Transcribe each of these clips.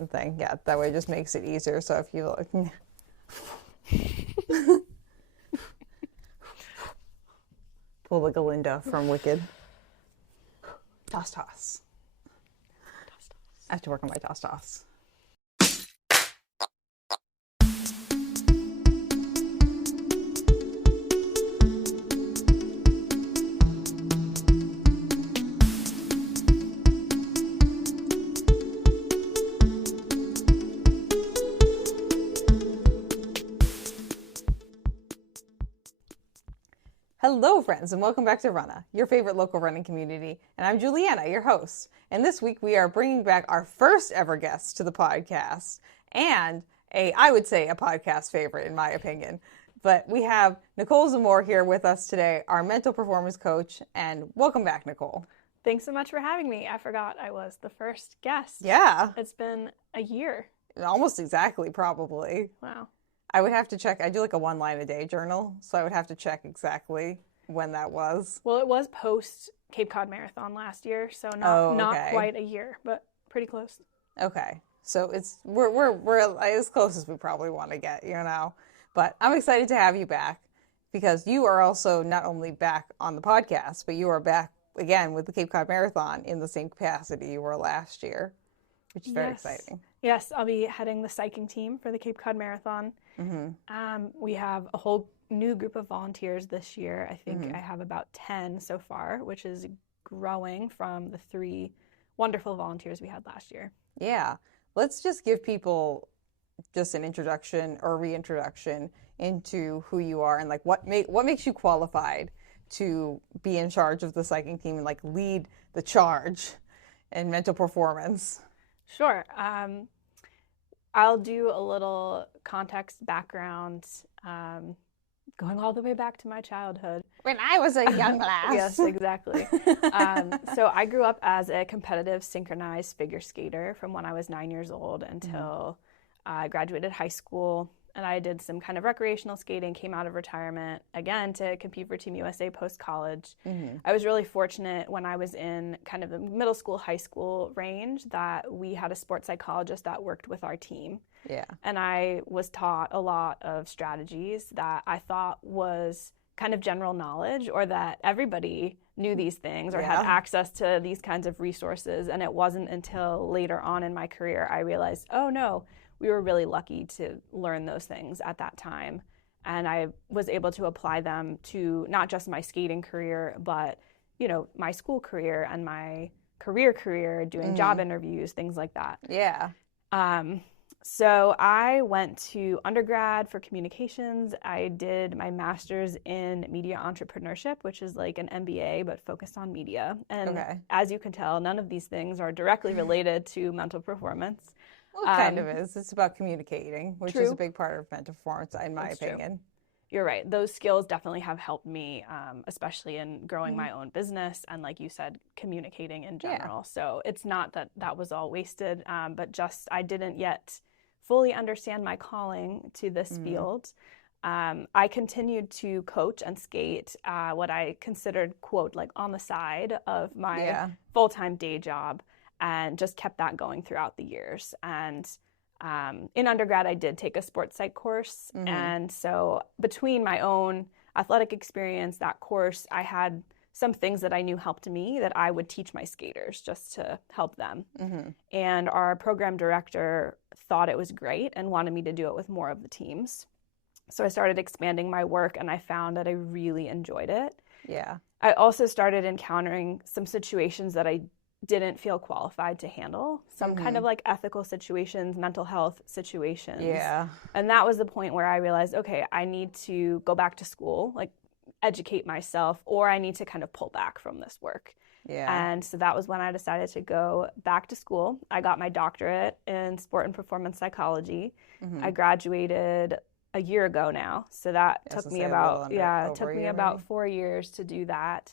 button thing. Yeah, that way it just makes it easier. So if you look, pull like a Linda from Wicked. Toss toss. I have to work on my toss toss. Hello, friends, and welcome back to Runna, your favorite local running community. And I'm Juliana, your host. And this week we are bringing back our first ever guest to the podcast, and I would say a podcast favorite in my opinion. But we have Nicole Zamore here with us today, our mental performance coach. And welcome back, Nicole. Thanks so much for having me. I forgot I was the first guest. Yeah. It's been a year. Almost exactly, probably. Wow. I would have to check. I do like a 1 line a day journal, so I would have to check exactly when that was. Well, it was post Cape Cod Marathon last year, so not quite a year, but pretty close. Okay, so we're as close as we probably want to get, you know. But I'm excited to have you back because you are also not only back on the podcast, but you are back again with the Cape Cod Marathon in the same capacity you were last year, which is very exciting. Yes, I'll be heading the psyching team for the Cape Cod Marathon. Mm-hmm. We have a whole new group of volunteers this year. I think I have about 10 so far, which is growing from the 3 wonderful volunteers we had last year. Yeah. Let's just give people just an introduction or reintroduction into who you are and like what makes you qualified to be in charge of the psyching team and like lead the charge in mental performance. Sure. I'll do a little context background, going all the way back to my childhood. When I was a young lass. Yes, exactly. So I grew up as a competitive synchronized figure skater from when I was 9 years old until I graduated high school. And I did some kind of recreational skating, came out of retirement, again, to compete for Team USA post-college. I was really fortunate when I was in kind of the middle school, high school range that we had a sports psychologist that worked with our team. Yeah. And I was taught a lot of strategies that I thought was kind of general knowledge or that everybody knew these things or had access to these kinds of resources. And it wasn't until later on in my career I realized, oh no, we were really lucky to learn those things at that time. And I was able to apply them to not just my skating career, but, you know, my school career and my career, doing job interviews, things like that. Yeah. So I went to undergrad for communications. I did my master's in media entrepreneurship, which is like an MBA, but focused on media. And as you can tell, none of these things are directly related to mental performance. Well, it kind of is. It's about communicating, which is a big part of mental performance, in my opinion. True. You're right. Those skills definitely have helped me, especially in growing my own business and, like you said, communicating in general. Yeah. So it's not that that was all wasted, but just I didn't yet fully understand my calling to this field. I continued to coach and skate what I considered, quote, like on the side of my full-time day job, and just kept that going throughout the years. And in undergrad, I did take a sports psych course. And so between my own athletic experience, that course, I had some things that I knew helped me that I would teach my skaters just to help them. And our program director thought it was great and wanted me to do it with more of the teams. So I started expanding my work and I found that I really enjoyed it. Yeah. I also started encountering some situations that I didn't feel qualified to handle, some kind of like ethical situations, mental health situations. Yeah. And that was the point where I realized, okay, I need to go back to school, like educate myself, or I need to kind of pull back from this work. Yeah. And so that was when I decided to go back to school. I got my doctorate in sport and performance psychology. I graduated a year ago now. So that took me about 4 years to do that.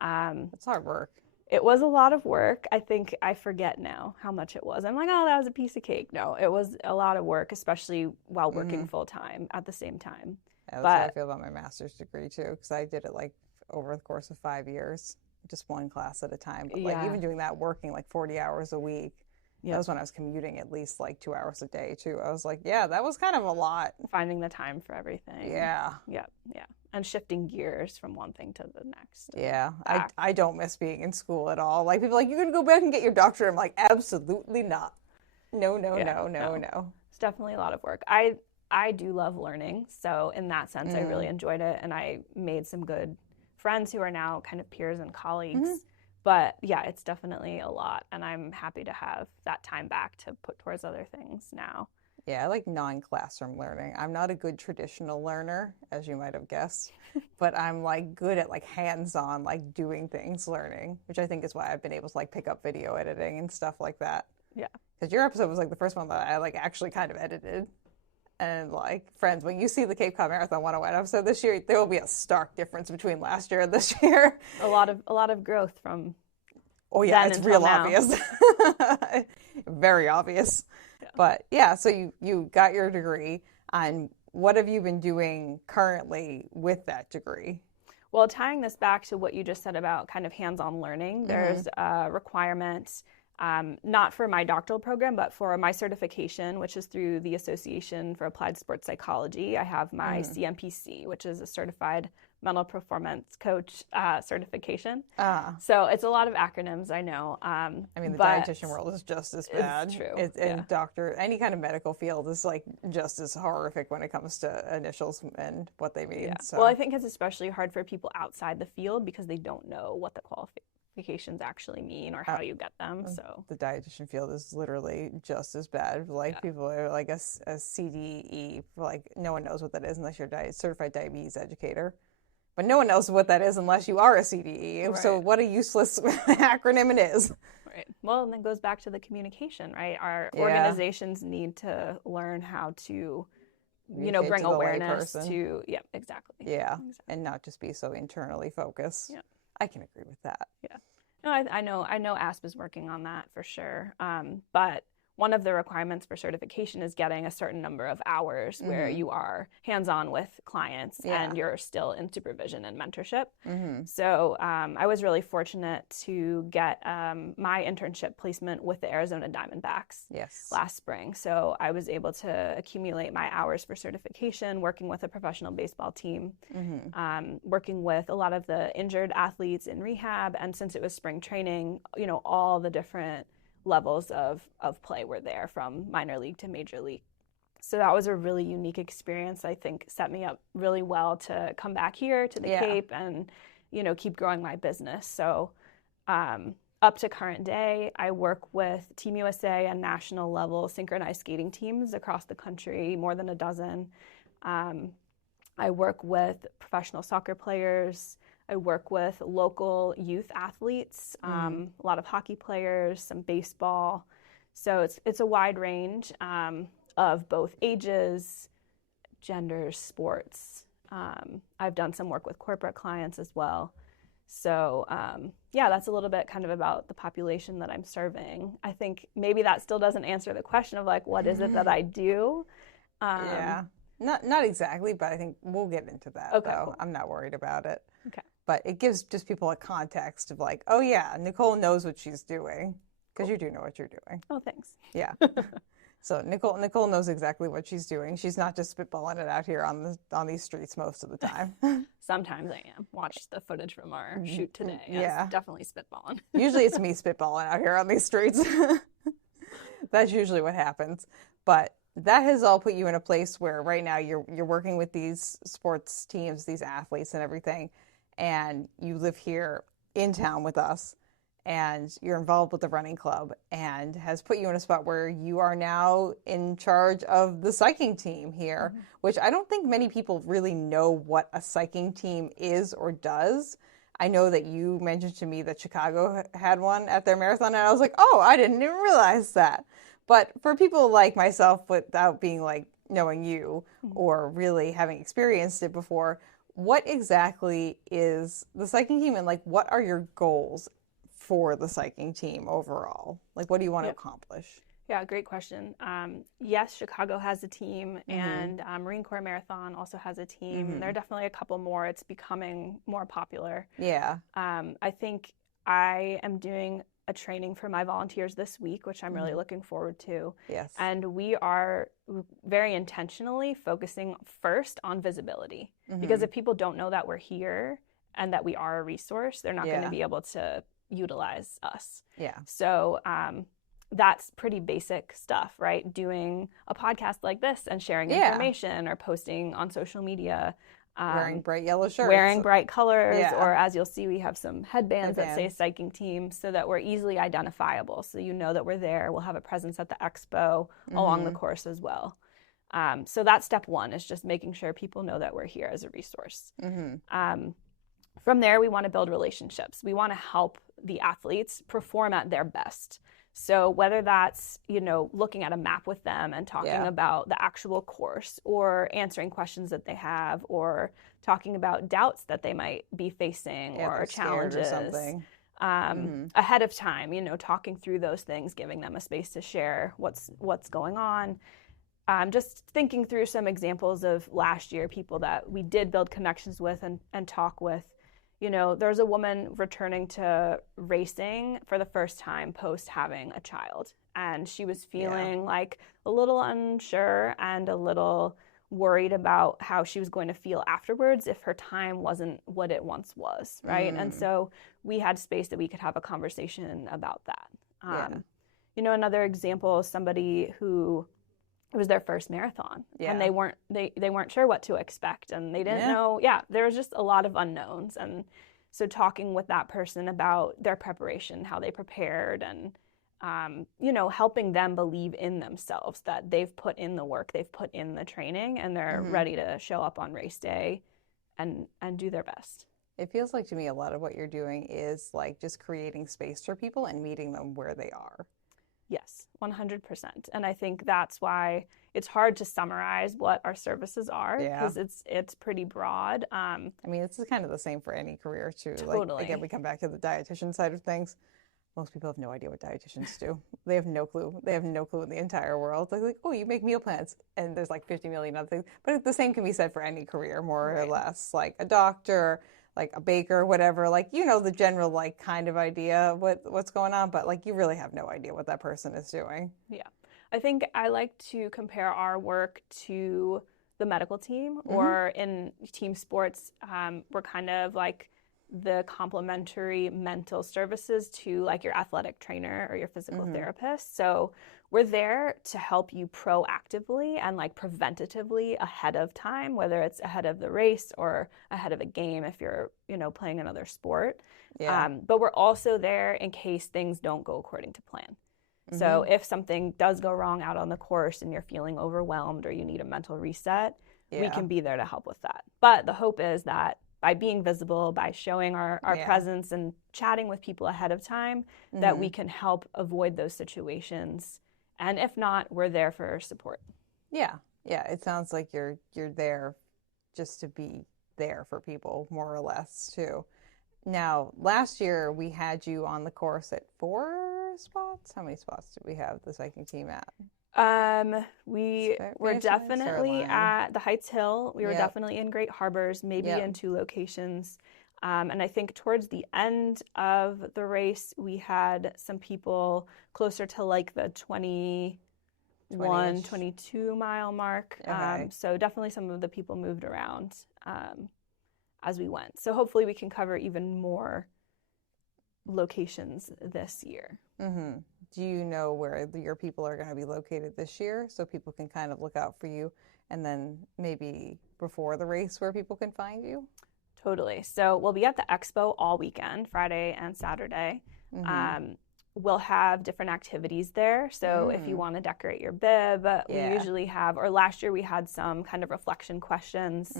It's hard work. It was a lot of work. I think I forget now how much it was. I'm like, oh, that was a piece of cake. No, it was a lot of work, especially while working full time at the same time. Yeah, that's how I feel about my master's degree too, because I did it like over the course of 5 years, just one class at a time. But like even doing that, working like 40 hours a week, That was when I was commuting at least like 2 hours a day too. I was like, yeah, that was kind of a lot. Finding the time for everything. Yeah. Yeah. And shifting gears from one thing to the next. Yeah. I don't miss being in school at all. Like, people are like, you're going to go back and get your doctorate. I'm like, absolutely not. No. It's definitely a lot of work. I do love learning. So in that sense, I really enjoyed it. And I made some good friends who are now kind of peers and colleagues. But yeah, it's definitely a lot. And I'm happy to have that time back to put towards other things now. Yeah, I like non-classroom learning. I'm not a good traditional learner, as you might have guessed, but I'm like good at like hands-on, like doing things learning, which I think is why I've been able to like pick up video editing and stuff like that. Yeah. Because your episode was like the first one that I like actually kind of edited. And like, friends, when you see the Cape Cod Marathon 101 episode this year, there will be a stark difference between last year and this year. A lot of growth from it's real obvious. Very obvious. Yeah. But yeah, so you got your degree, and what have you been doing currently with that degree? Well, tying this back to what you just said about kind of hands-on learning, there's a requirement, not for my doctoral program, but for my certification, which is through the Association for Applied Sports Psychology. I have my CMPC, which is a Certified Mental Performance Coach certification. So it's a lot of acronyms, I know. I mean, the dietitian world is just as bad. It's true. And doctor, any kind of medical field is like just as horrific when it comes to initials and what they mean. Yeah. So. Well, I think it's especially hard for people outside the field because they don't know what the qualifications actually mean or how you get them. So the dietitian field is literally just as bad. Like people are like a CDE, like no one knows what that is unless you're a certified diabetes educator. But no one knows what that is unless you are a CDE. Right. So what a useless acronym it is. Right. Well, and that goes back to the communication, right? Our organizations need to learn how to, bring awareness to, exactly. Yeah, and not just be so internally focused. Yeah. I can agree with that. Yeah. No, I know ASP is working on that for sure. But one of the requirements for certification is getting a certain number of hours where you are hands-on with clients and you're still in supervision and mentorship. So I was really fortunate to get my internship placement with the Arizona Diamondbacks last spring. So I was able to accumulate my hours for certification, working with a professional baseball team, working with a lot of the injured athletes in rehab. And since it was spring training, all the different levels of play were there, from minor league to major league. So that was a really unique experience. I think set me up really well to come back here to the Cape and, keep growing my business. So up to current day, I work with Team USA and national level synchronized skating teams across the country, more than a dozen. I work with professional soccer players. I work with local youth athletes, a lot of hockey players, some baseball. So it's a wide range of both ages, genders, sports. I've done some work with corporate clients as well. So that's a little bit kind of about the population that I'm serving. I think maybe that still doesn't answer the question of like, what is it that I do? Not exactly, but I think we'll get into that. Okay, though. cool. I'm not worried about it. Okay. But it gives just people a context of like, oh yeah, Nicole knows what she's doing, because you do know what you're doing. Oh, thanks. Yeah. So Nicole knows exactly what she's doing. She's not just spitballing it out here on these streets most of the time. Sometimes I am. Watch the footage from our shoot today. It's definitely spitballing. Usually it's me spitballing out here on these streets. That's usually what happens. But that has all put you in a place where right now you're working with these sports teams, these athletes and everything, and you live here in town with us, and you're involved with the running club, and has put you in a spot where you are now in charge of the psyching team here, which I don't think many people really know what a psyching team is or does. I know that you mentioned to me that Chicago had one at their marathon, and I was like, oh, I didn't even realize that. But for people like myself, without being like knowing you or really having experienced it before, what exactly is the psyching team, and like what are your goals for the psyching team overall? Like, what do you want to accomplish? Yeah, great question. Yes, Chicago has a team, and Marine Corps Marathon also has a team. There are definitely a couple more. It's becoming more popular. Yeah. I think I am doing a training for my volunteers this week, which I'm really looking forward to. Yes. And we are very intentionally focusing first on visibility, because if people don't know that we're here and that we are a resource, they're not going to be able to utilize us. Yeah. So that's pretty basic stuff, right? Doing a podcast like this and sharing information, or posting on social media. Wearing bright yellow shirts. Wearing bright colors, or as you'll see, we have some headbands that say psyching team, so that we're easily identifiable. So you know that we're there. We'll have a presence at the expo along the course as well. So that's step one, is just making sure people know that we're here as a resource. From there, we want to build relationships. We want to help the athletes perform at their best. So whether that's, looking at a map with them and talking about the actual course, or answering questions that they have, or talking about doubts that they might be facing, or challenges or something. Ahead of time, talking through those things, giving them a space to share what's going on. Just thinking through some examples of last year, people that we did build connections with and talk with. There's a woman returning to racing for the first time post having a child, and she was feeling like a little unsure and a little worried about how she was going to feel afterwards if her time wasn't what it once was, right? And so we had space that we could have a conversation about that. Another example is somebody who, it was their first marathon, and they weren't sure what to expect, and they didn't know. There was just a lot of unknowns, and so talking with that person about their preparation, how they prepared, and helping them believe in themselves, that they've put in the work, they've put in the training, and they're ready to show up on race day and do their best. It feels like to me a lot of what you're doing is like just creating space for people and meeting them where they are. Yes, 100%. And I think that's why it's hard to summarize what our services are, because it's pretty broad. I mean, this is kind of the same for any career too. Totally. Like, again, we come back to the dietitian side of things. Most people have no idea what dietitians do. They have no clue. They have no clue in the entire world. They're like, oh, you make meal plans, and there's like 50 million other things. But the same can be said for any career, more or less. Like a doctor, like a baker, whatever, like, the general, like, kind of idea of what's going on, but like, you really have no idea what that person is doing. Yeah. I think I like to compare our work to the medical team, or in team sports, we're kind of like the complementary mental services to like your athletic trainer or your physical therapist. So we're there to help you proactively and like preventatively ahead of time, whether it's ahead of the race or ahead of a game if you're, playing another sport. But we're also there in case things don't go according to plan. So if something does go wrong out on the course and you're feeling overwhelmed or you need a mental reset, we can be there to help with that. But the hope is that by being visible, by showing our presence and chatting with people ahead of time, that we can help avoid those situations. And if not, we're there for support. Yeah. It sounds like you're there just to be there for people, more or less, too. Now, last year we had you on the course at 4 spots. How many spots did we have the psyching team at? We were definitely at the Heights Hill. We were definitely in Great Harbors, maybe in 2 locations. And I think towards the end of the race, we had some people closer to like the 21, 22 mile mark. So definitely some of the people moved around as we went. So hopefully we can cover even more locations this year. Do you know where your people are going to be located this year, so people can kind of look out for you, and then maybe before the race where people can find you? Totally. So we'll be at the expo all weekend, Friday and Saturday. We'll have different activities there. So if you want to decorate your bib, we usually have, or last year we had some kind of reflection questions.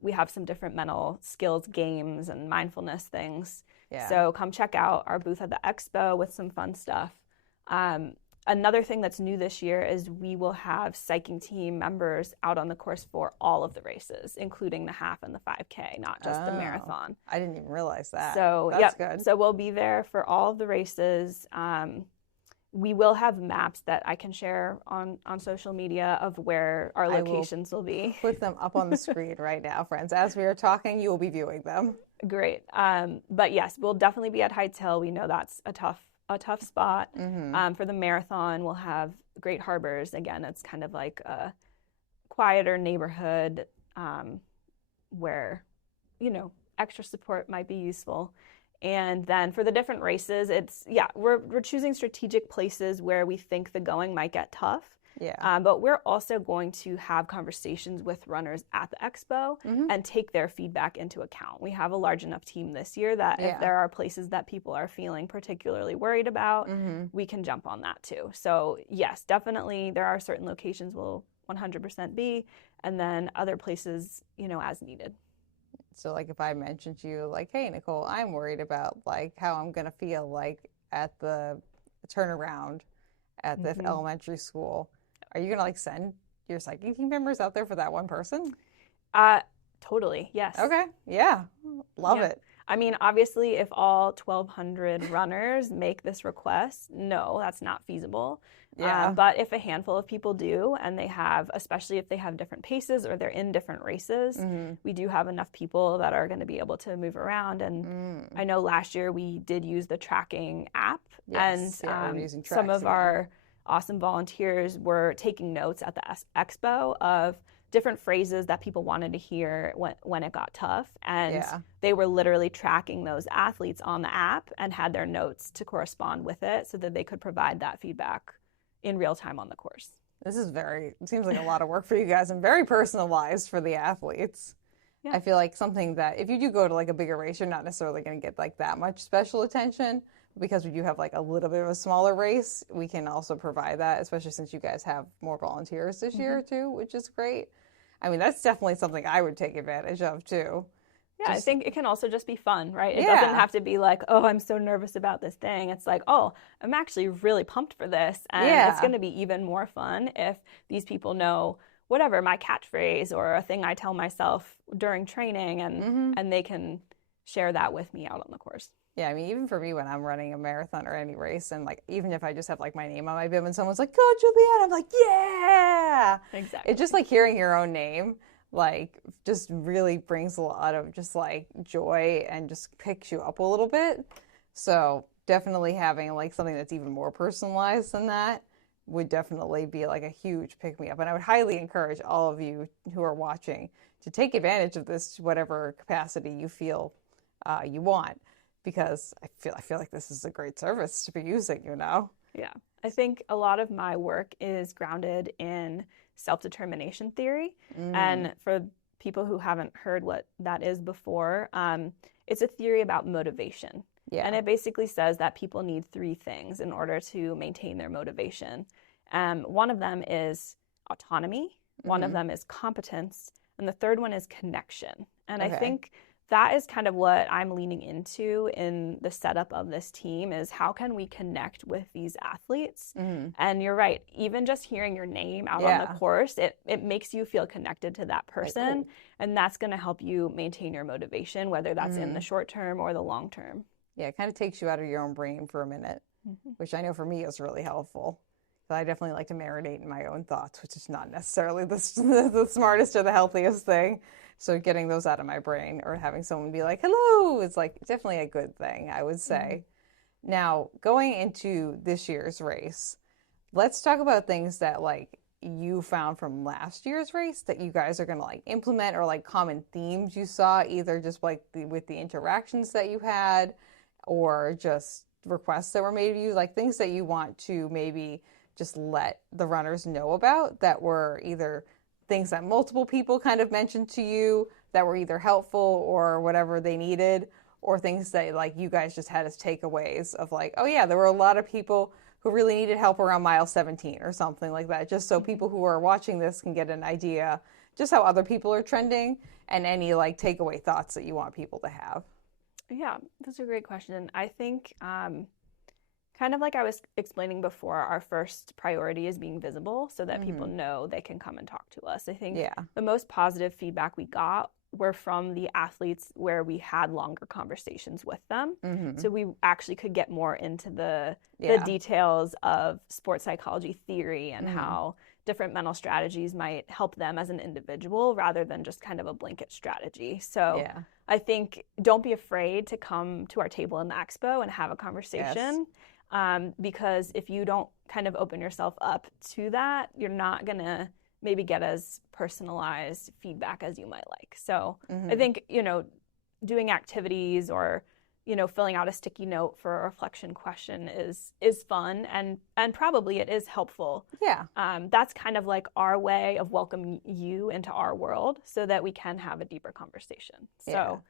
We have some different mental skills games and mindfulness things. So come check out our booth at the expo with some fun stuff. Another thing that's new this year is we will have psyching team members out on the course for all of the races, including the half and the 5K, not just the marathon. I didn't even realize that. So that's good. So we'll be there for all of the races. We will have maps that I can share on social media of where our locations will be. Put them up on the screen right now, friends. As we are talking, you will be viewing them. Great. But yes, we'll definitely be at Heights Hill. We know that's a tough spot. For the marathon, we'll have Great Harbors. Again, it's kind of like a quieter neighborhood where, extra support might be useful. And then for the different races, we're choosing strategic places where we think the going might get tough. Yeah. But we're also going to have conversations with runners at the expo and take their feedback into account. We have a large enough team this year that if there are places that people are feeling particularly worried about, we can jump on that too. So yes, definitely there are certain locations we'll 100% be, and then other places, as needed. So like if I mentioned to you like, hey, Nicole, I'm worried about like how I'm going to feel like at the turnaround at the elementary school. Are you going to like send your psyching team members out there for that one person? Totally. Yes. Okay. Yeah. Love it. I mean, obviously, if all 1,200 runners make this request, no, that's not feasible. Yeah. But if a handful of people do, and they have, especially if they have different paces or they're in different races, we do have enough people that are going to be able to move around. And I know last year we did use the tracking app, and some of our awesome volunteers were taking notes at the expo of different phrases that people wanted to hear when it got tough. And they were literally tracking those athletes on the app and had their notes to correspond with it so that they could provide that feedback in real time on the course. This is it seems like a lot of work for you guys and very personalized for the athletes. Yeah. I feel like something that if you do go to like a bigger race, you're not necessarily going to get like that much special attention. Because we do have like a little bit of a smaller race, we can also provide that, especially since you guys have more volunteers this year too, which is great. I mean, that's definitely something I would take advantage of too. Yeah, I think it can also just be fun, right? It doesn't have to be like, oh, I'm so nervous about this thing. It's like, oh, I'm actually really pumped for this. And it's going to be even more fun if these people know whatever, my catchphrase or a thing I tell myself during training, and they can share that with me out on the course. Yeah, I mean, even for me when I'm running a marathon or any race, and like even if I just have like my name on my bib and someone's like, "Go, Julianne," I'm like, "Yeah!" Exactly. It's just like hearing your own name, like just really brings a lot of just like joy and just picks you up a little bit. So definitely having like something that's even more personalized than that would definitely be like a huge pick me up. And I would highly encourage all of you who are watching to take advantage of this, whatever capacity you feel you want. Because I feel like this is a great service to be using, Yeah. I think a lot of my work is grounded in self-determination theory. And for people who haven't heard what that is before, it's a theory about motivation. Yeah. And it basically says that people need 3 things in order to maintain their motivation. One of them is autonomy, one of them is competence, and the third one is connection. And I think that is kind of what I'm leaning into in the setup of this team is how can we connect with these athletes? And you're right, even just hearing your name out on the course, it makes you feel connected to that person. And that's going to help you maintain your motivation, whether that's in the short term or the long term. Yeah, it kind of takes you out of your own brain for a minute, which I know for me is really helpful. But I definitely like to marinate in my own thoughts, which is not necessarily the smartest or the healthiest thing. So getting those out of my brain or having someone be like, hello, is like definitely a good thing, I would say. Now, going into this year's race, let's talk about things that like you found from last year's race that you guys are going to like implement or like common themes you saw, either just like with the interactions that you had or just requests that were made of you, like things that you want to maybe just let the runners know about that were either things that multiple people kind of mentioned to you that were either helpful or whatever they needed, or things that like you guys just had as takeaways of like, oh yeah, there were a lot of people who really needed help around mile 17 or something like that, just so people who are watching this can get an idea just how other people are trending and any like takeaway thoughts that you want people to have. Yeah, that's a great question. I think kind of like I was explaining before, our first priority is being visible so that people know they can come and talk to us. I think the most positive feedback we got were from the athletes where we had longer conversations with them. Mm-hmm. So we actually could get more into the details of sports psychology theory and how different mental strategies might help them as an individual rather than just kind of a blanket strategy. So I think don't be afraid to come to our table in the expo and have a conversation. Because if you don't kind of open yourself up to that, you're not going to maybe get as personalized feedback as you might like. So I think, doing activities or, filling out a sticky note for a reflection question is fun and probably it is helpful. Yeah. That's kind of like our way of welcoming you into our world so that we can have a deeper conversation. So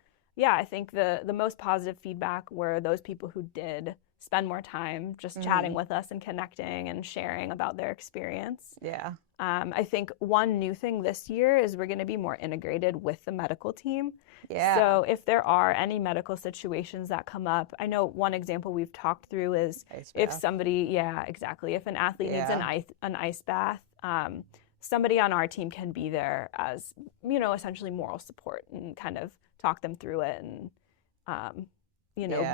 I think the most positive feedback were those people who did spend more time just chatting with us and connecting and sharing about their experience. Yeah. I think one new thing this year is we're going to be more integrated with the medical team. Yeah. So if there are any medical situations that come up, I know one example we've talked through is if somebody, if an athlete needs an ice bath, somebody on our team can be there as, essentially moral support and kind of talk them through it and,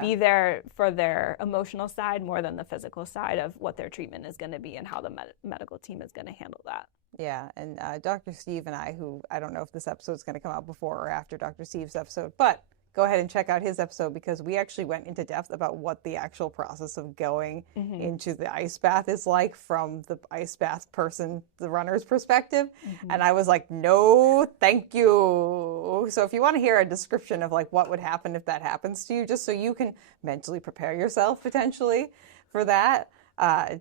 be there for their emotional side more than the physical side of what their treatment is going to be and how the medical team is going to handle that. Yeah, and Dr. Steve and I, who I don't know if this episode is going to come out before or after Dr. Steve's episode, but go ahead and check out his episode because we actually went into depth about what the actual process of going into the ice bath is like from the ice bath person, the runner's perspective. And I was like, no, thank you. So if you want to hear a description of like what would happen if that happens to you, just so you can mentally prepare yourself potentially for that,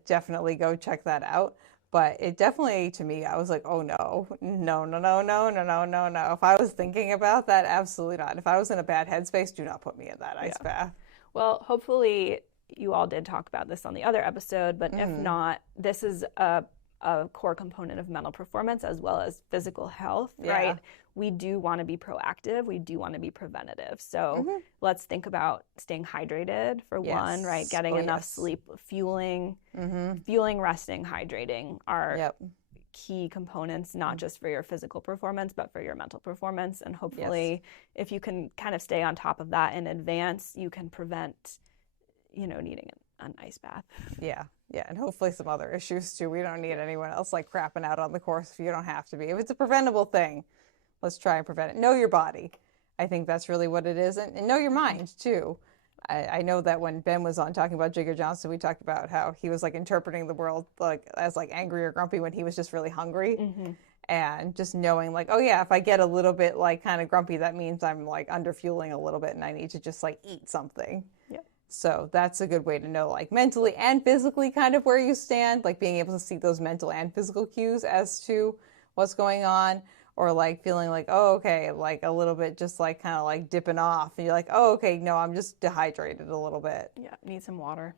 definitely go check that out. But it definitely, to me, I was like, oh, no. If I was thinking about that, absolutely not. If I was in a bad headspace, do not put me in that ice bath. Well, hopefully you all did talk about this on the other episode, but if not, this is a core component of mental performance as well as physical health, right? We do want to be proactive. We do want to be preventative. So let's think about staying hydrated for one, right? Getting enough sleep, fueling, resting, hydrating are key components, not just for your physical performance, but for your mental performance. And hopefully if you can kind of stay on top of that in advance, you can prevent, needing an ice bath. Yeah. And hopefully some other issues too. We don't need anyone else like crapping out on the course if you don't have to be. If it's a preventable thing, let's try and prevent it. Know your body. I think that's really what it is. And know your mind, too. I know that when Ben was on talking about Jigger Johnson, we talked about how he was, like, interpreting the world, like, as, like, angry or grumpy when he was just really hungry. And just knowing, like, oh, yeah, if I get a little bit, like, kind of grumpy, that means I'm, like, underfueling a little bit and I need to just, like, eat something. So that's a good way to know, like, mentally and physically kind of where you stand, like, being able to see those mental and physical cues as to what's going on. Or like feeling like, oh, okay, like a little bit just like kind of like dipping off. And you're like, oh, okay, no, I'm just dehydrated a little bit. Yeah, need some water.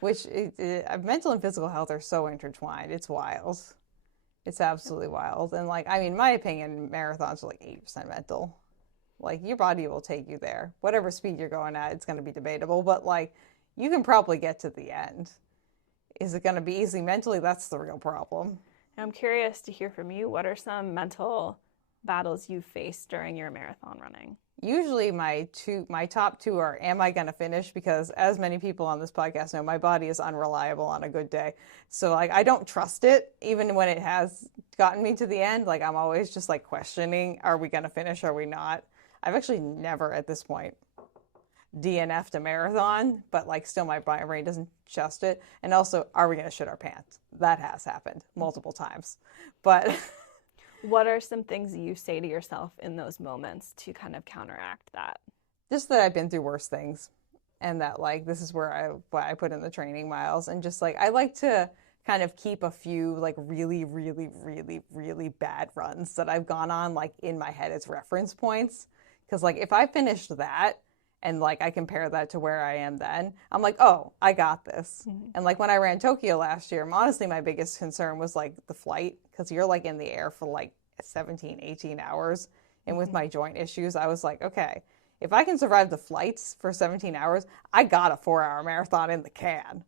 Which mental and physical health are so intertwined. It's wild. It's absolutely wild. And like, I mean, my opinion, marathons are like 80% mental. Like your body will take you there. Whatever speed you're going at, it's going to be debatable. But like, you can probably get to the end. Is it going to be easy mentally? That's the real problem. I'm curious to hear from you. What are some mental battles you faced during your marathon running? Usually my top two are, am I going to finish? Because as many people on this podcast know, my body is unreliable on a good day. So like, I don't trust it, even when it has gotten me to the end. Like I'm always just like questioning, are we going to finish? Are we not? I've actually never at this point DNF'd a marathon, but like still my brain doesn't trust it. And also, are we going to shit our pants? That has happened multiple times. But what are some things you say to yourself in those moments to kind of counteract that? Just that I've been through worse things and that like this is where I put in the training miles. And just like I like to kind of keep a few like really, really, really, really bad runs that I've gone on like in my head as reference points. Because like if I finished that, and like I compare that to where I am then, I'm like, oh, I got this. And like when I ran Tokyo last year, honestly, my biggest concern was like the flight, because you're like in the air for like 17, 18 hours. And with my joint issues, I was like, okay, if I can survive the flights for 17 hours, I got a 4-hour marathon in the can.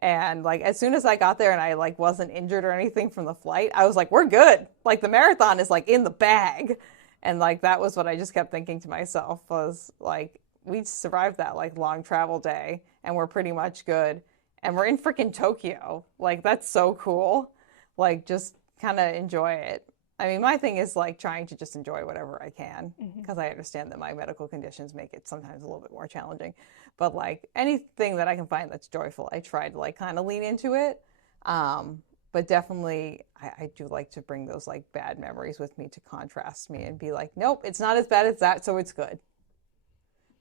And like as soon as I got there and I like wasn't injured or anything from the flight, I was like, we're good. Like the marathon is like in the bag. And like, that was what I just kept thinking to myself was like, we survived that like long travel day and we're pretty much good. And we're in freaking Tokyo. Like, that's so cool. Like, just kind of enjoy it. I mean, my thing is like trying to just enjoy whatever I can because I understand that my medical conditions make it sometimes a little bit more challenging. But like anything that I can find that's joyful, I try to like kind of lean into it. But definitely, I do like to bring those like bad memories with me to contrast me and be like, nope, it's not as bad as that, so it's good.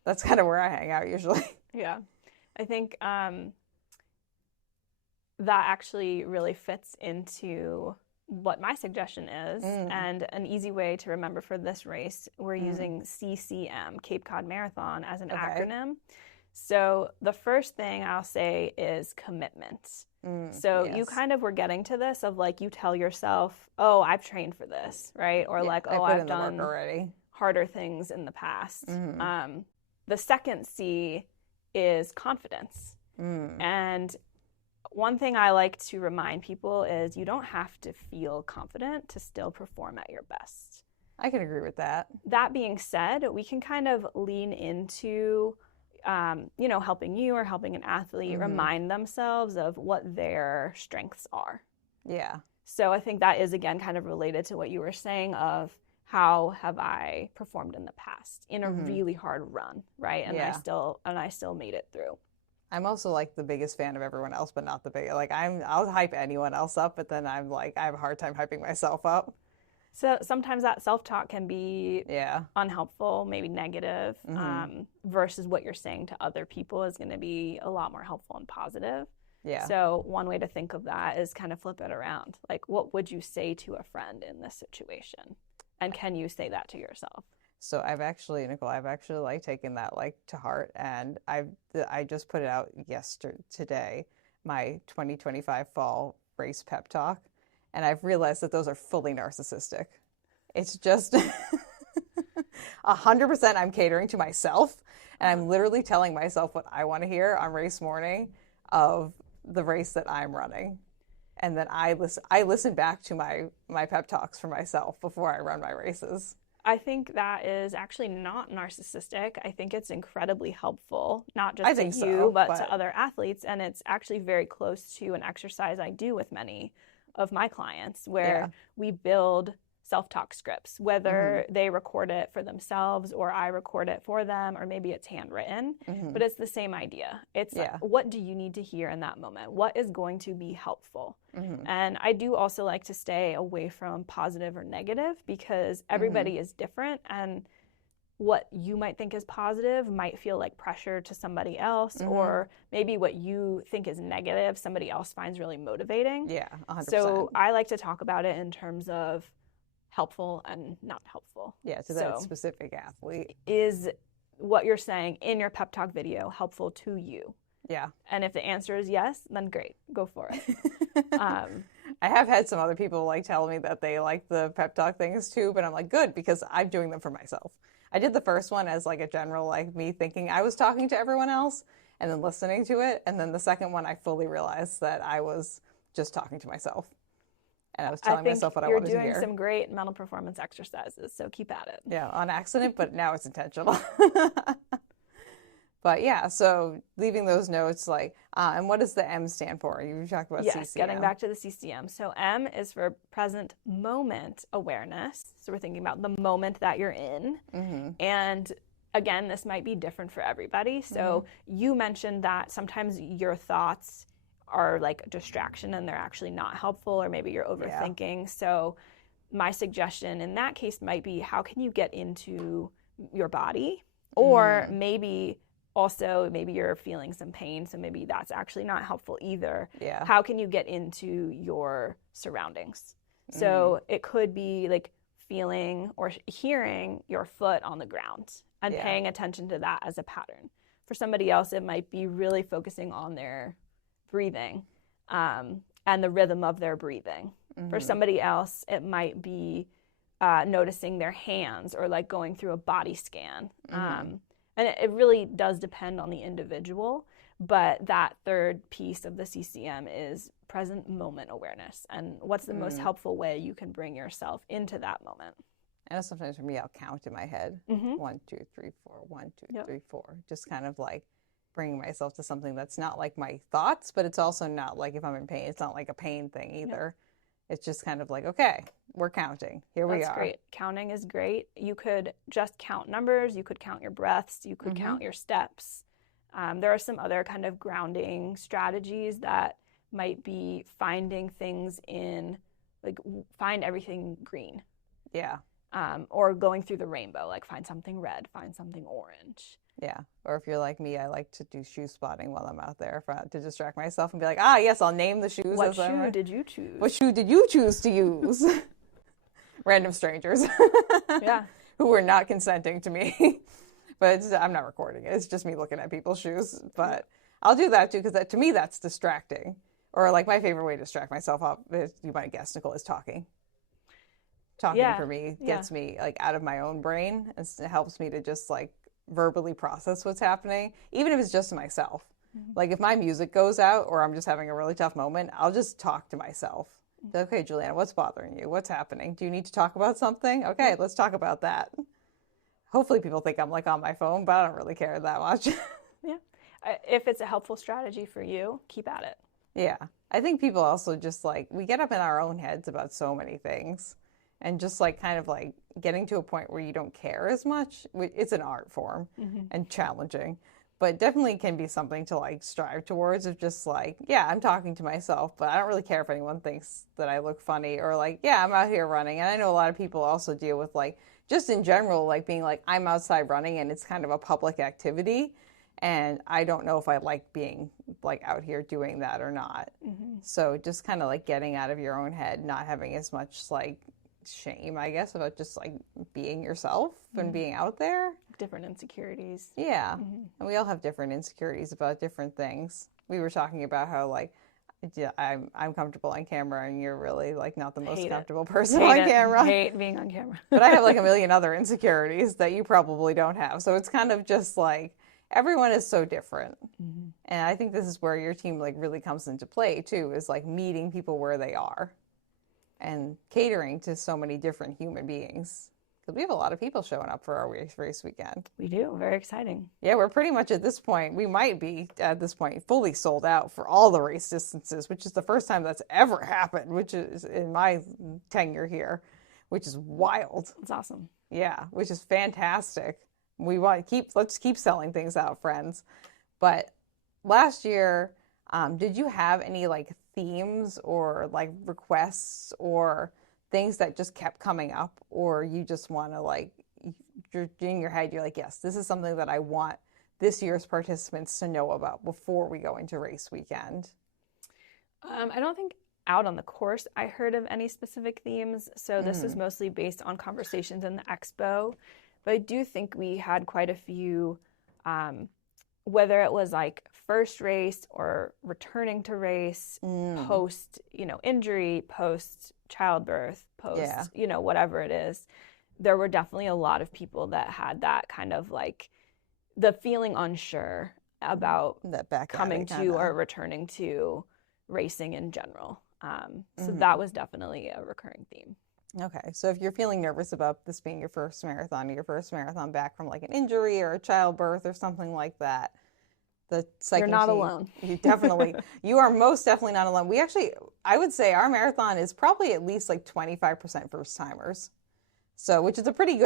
That's kind of where I hang out usually. Yeah. I think that actually really fits into what my suggestion is. And an easy way to remember for this race, we're using CCM, Cape Cod Marathon, as an acronym. So the first thing I'll say is commitment. So you kind of were getting to this of like, you tell yourself, oh, I've trained for this, right? Or like, oh, I've done already harder things in the past. The second C is confidence. And one thing I like to remind people is you don't have to feel confident to still perform at your best. I can agree with that. That being said, we can kind of lean into, helping you or helping an athlete remind themselves of what their strengths are. Yeah. So I think that is, again, kind of related to what you were saying of how have I performed in the past in a really hard run, right? And I still made it through. I'm also like the biggest fan of everyone else, but not the big. Like I'll hype anyone else up, but then I'm like I have a hard time hyping myself up. So sometimes that self-talk can be unhelpful, maybe negative, versus what you're saying to other people is going to be a lot more helpful and positive. Yeah. So one way to think of that is kind of flip it around. Like, what would you say to a friend in this situation? And can you say that to yourself? So Nicole, I've actually like taken that like to heart, and I just put it out today, my 2025 fall race pep talk, and I've realized that those are fully narcissistic. It's just 100% I'm catering to myself, and I'm literally telling myself what I want to hear on race morning of the race that I'm running. And then I listen back to my pep talks for myself before I run my races. I think that is actually not narcissistic. I think it's incredibly helpful, not just to you, but to other athletes. And it's actually very close to an exercise I do with many of my clients where we build self-talk scripts, whether they record it for themselves or I record it for them, or maybe it's handwritten, but it's the same idea. It's like, what do you need to hear in that moment? What is going to be helpful? And I do also like to stay away from positive or negative because everybody is different, and what you might think is positive might feel like pressure to somebody else, or maybe what you think is negative, somebody else finds really motivating. Yeah, 100%. So I like to talk about it in terms of helpful and not helpful. Yeah, to that specific athlete. Is what you're saying in your pep talk video helpful to you? Yeah. And if the answer is yes, then great, go for it. I have had some other people like tell me that they like the pep talk things too, but I'm like, good, because I'm doing them for myself. I did the first one as like a general, like me thinking I was talking to everyone else and then listening to it. And then the second one, I fully realized that I was just talking to myself. And I was telling myself what I wanted to hear. You're doing some great mental performance exercises, so keep at it. Yeah, on accident, but now it's intentional. But yeah, so leaving those notes, like, and what does the M stand for? You talked about CCM. Yes, getting back to the CCM. So M is for present moment awareness. So we're thinking about the moment that you're in. And again, this might be different for everybody. So you mentioned that sometimes your thoughts are like a distraction and they're actually not helpful, or maybe you're overthinking. So my suggestion in that case might be, how can you get into your body? Or maybe also, maybe you're feeling some pain, so maybe that's actually not helpful either. Yeah. How can you get into your surroundings? So it could be like feeling or hearing your foot on the ground and paying attention to that as a pattern. For somebody else, it might be really focusing on their breathing and the rhythm of their breathing. For somebody else, it might be noticing their hands or like going through a body scan. And it really does depend on the individual, but that third piece of the CCM is present moment awareness, and what's the most helpful way you can bring yourself into that moment. I know sometimes for me, I'll count in my head. 1, 2, 3, 4, 1, 2, 3, 4. Just kind of like bringing myself to something that's not like my thoughts, but it's also not like if I'm in pain, it's not like a pain thing either. It's just kind of like, okay, we're counting. Here we are. That's great. Counting is great. You could just count numbers. You could count your breaths. You could count your steps. There are some other kind of grounding strategies that might be finding things in, like, find everything green. Yeah. Or going through the rainbow, like find something red, find something orange. Yeah. Or if you're like me, I like to do shoe spotting while I'm out there to distract myself and be like, yes, I'll name the shoes. What shoe did you choose? What shoe did you choose to use? Random strangers. Yeah. Who were not consenting to me. But I'm not recording it. It's just me looking at people's shoes. But I'll do that too, because to me, that's distracting. Or like my favorite way to distract myself up, you might guess, Nicole, is talking. Talking for me gets me like out of my own brain. It helps me to just like verbally process what's happening, even if it's just to myself. Like if my music goes out or I'm just having a really tough moment, I'll just talk to myself. Okay, Juliana, what's bothering you? What's happening? Do you need to talk about something? Okay, let's talk about that. Hopefully people think I'm like on my phone, but I don't really care that much. Yeah. If it's a helpful strategy for you, keep at it. Yeah. I think people also just like, we get up in our own heads about so many things. And just like kind of like getting to a point where you don't care as much. It's an art form and challenging, but definitely can be something to like strive towards, of just like, yeah, I'm talking to myself, but I don't really care if anyone thinks that I look funny, or like, yeah, I'm out here running. And I know a lot of people also deal with like, just in general, like being like, I'm outside running and it's kind of a public activity. And I don't know if I like being like out here doing that or not. So just kind of like getting out of your own head, not having as much like shame, I guess, about just like being yourself and being out there. Different insecurities. Yeah. And we all have different insecurities about different things. We were talking about how like, yeah, I'm comfortable on camera and you're really like not the most comfortable person on camera. Hate being on camera. But I have like a million other insecurities that you probably don't have. So it's kind of just like, everyone is so different. And I think this is where your team like really comes into play too, is like meeting people where they are and catering to so many different human beings. Because we have a lot of people showing up for our race weekend. We do. Very exciting. Yeah, we're pretty much at this point, we might be at this point fully sold out for all the race distances, which is the first time that's ever happened, which is in my tenure here, which is wild. It's awesome. Yeah, which is fantastic. Let's keep selling things out, friends. But last year, did you have any like themes or like requests or things that just kept coming up, or you just want to like, you're in your head, you're like, yes, this is something that I want this year's participants to know about before we go into race weekend? I don't think out on the course I heard of any specific themes. So this is mostly based on conversations in the expo. But I do think we had quite a few, whether it was like first race or returning to race, post, injury, post childbirth, post, whatever it is. There were definitely a lot of people that had that kind of like the feeling unsure about that coming to or returning to racing in general. So that was definitely a recurring theme. Okay, so if you're feeling nervous about this being your first marathon, or your first marathon back from like an injury or a childbirth or something like that, the psyching you're not team, alone. You are most definitely not alone. I would say our marathon is probably at least like 25% first timers. So, which is a pretty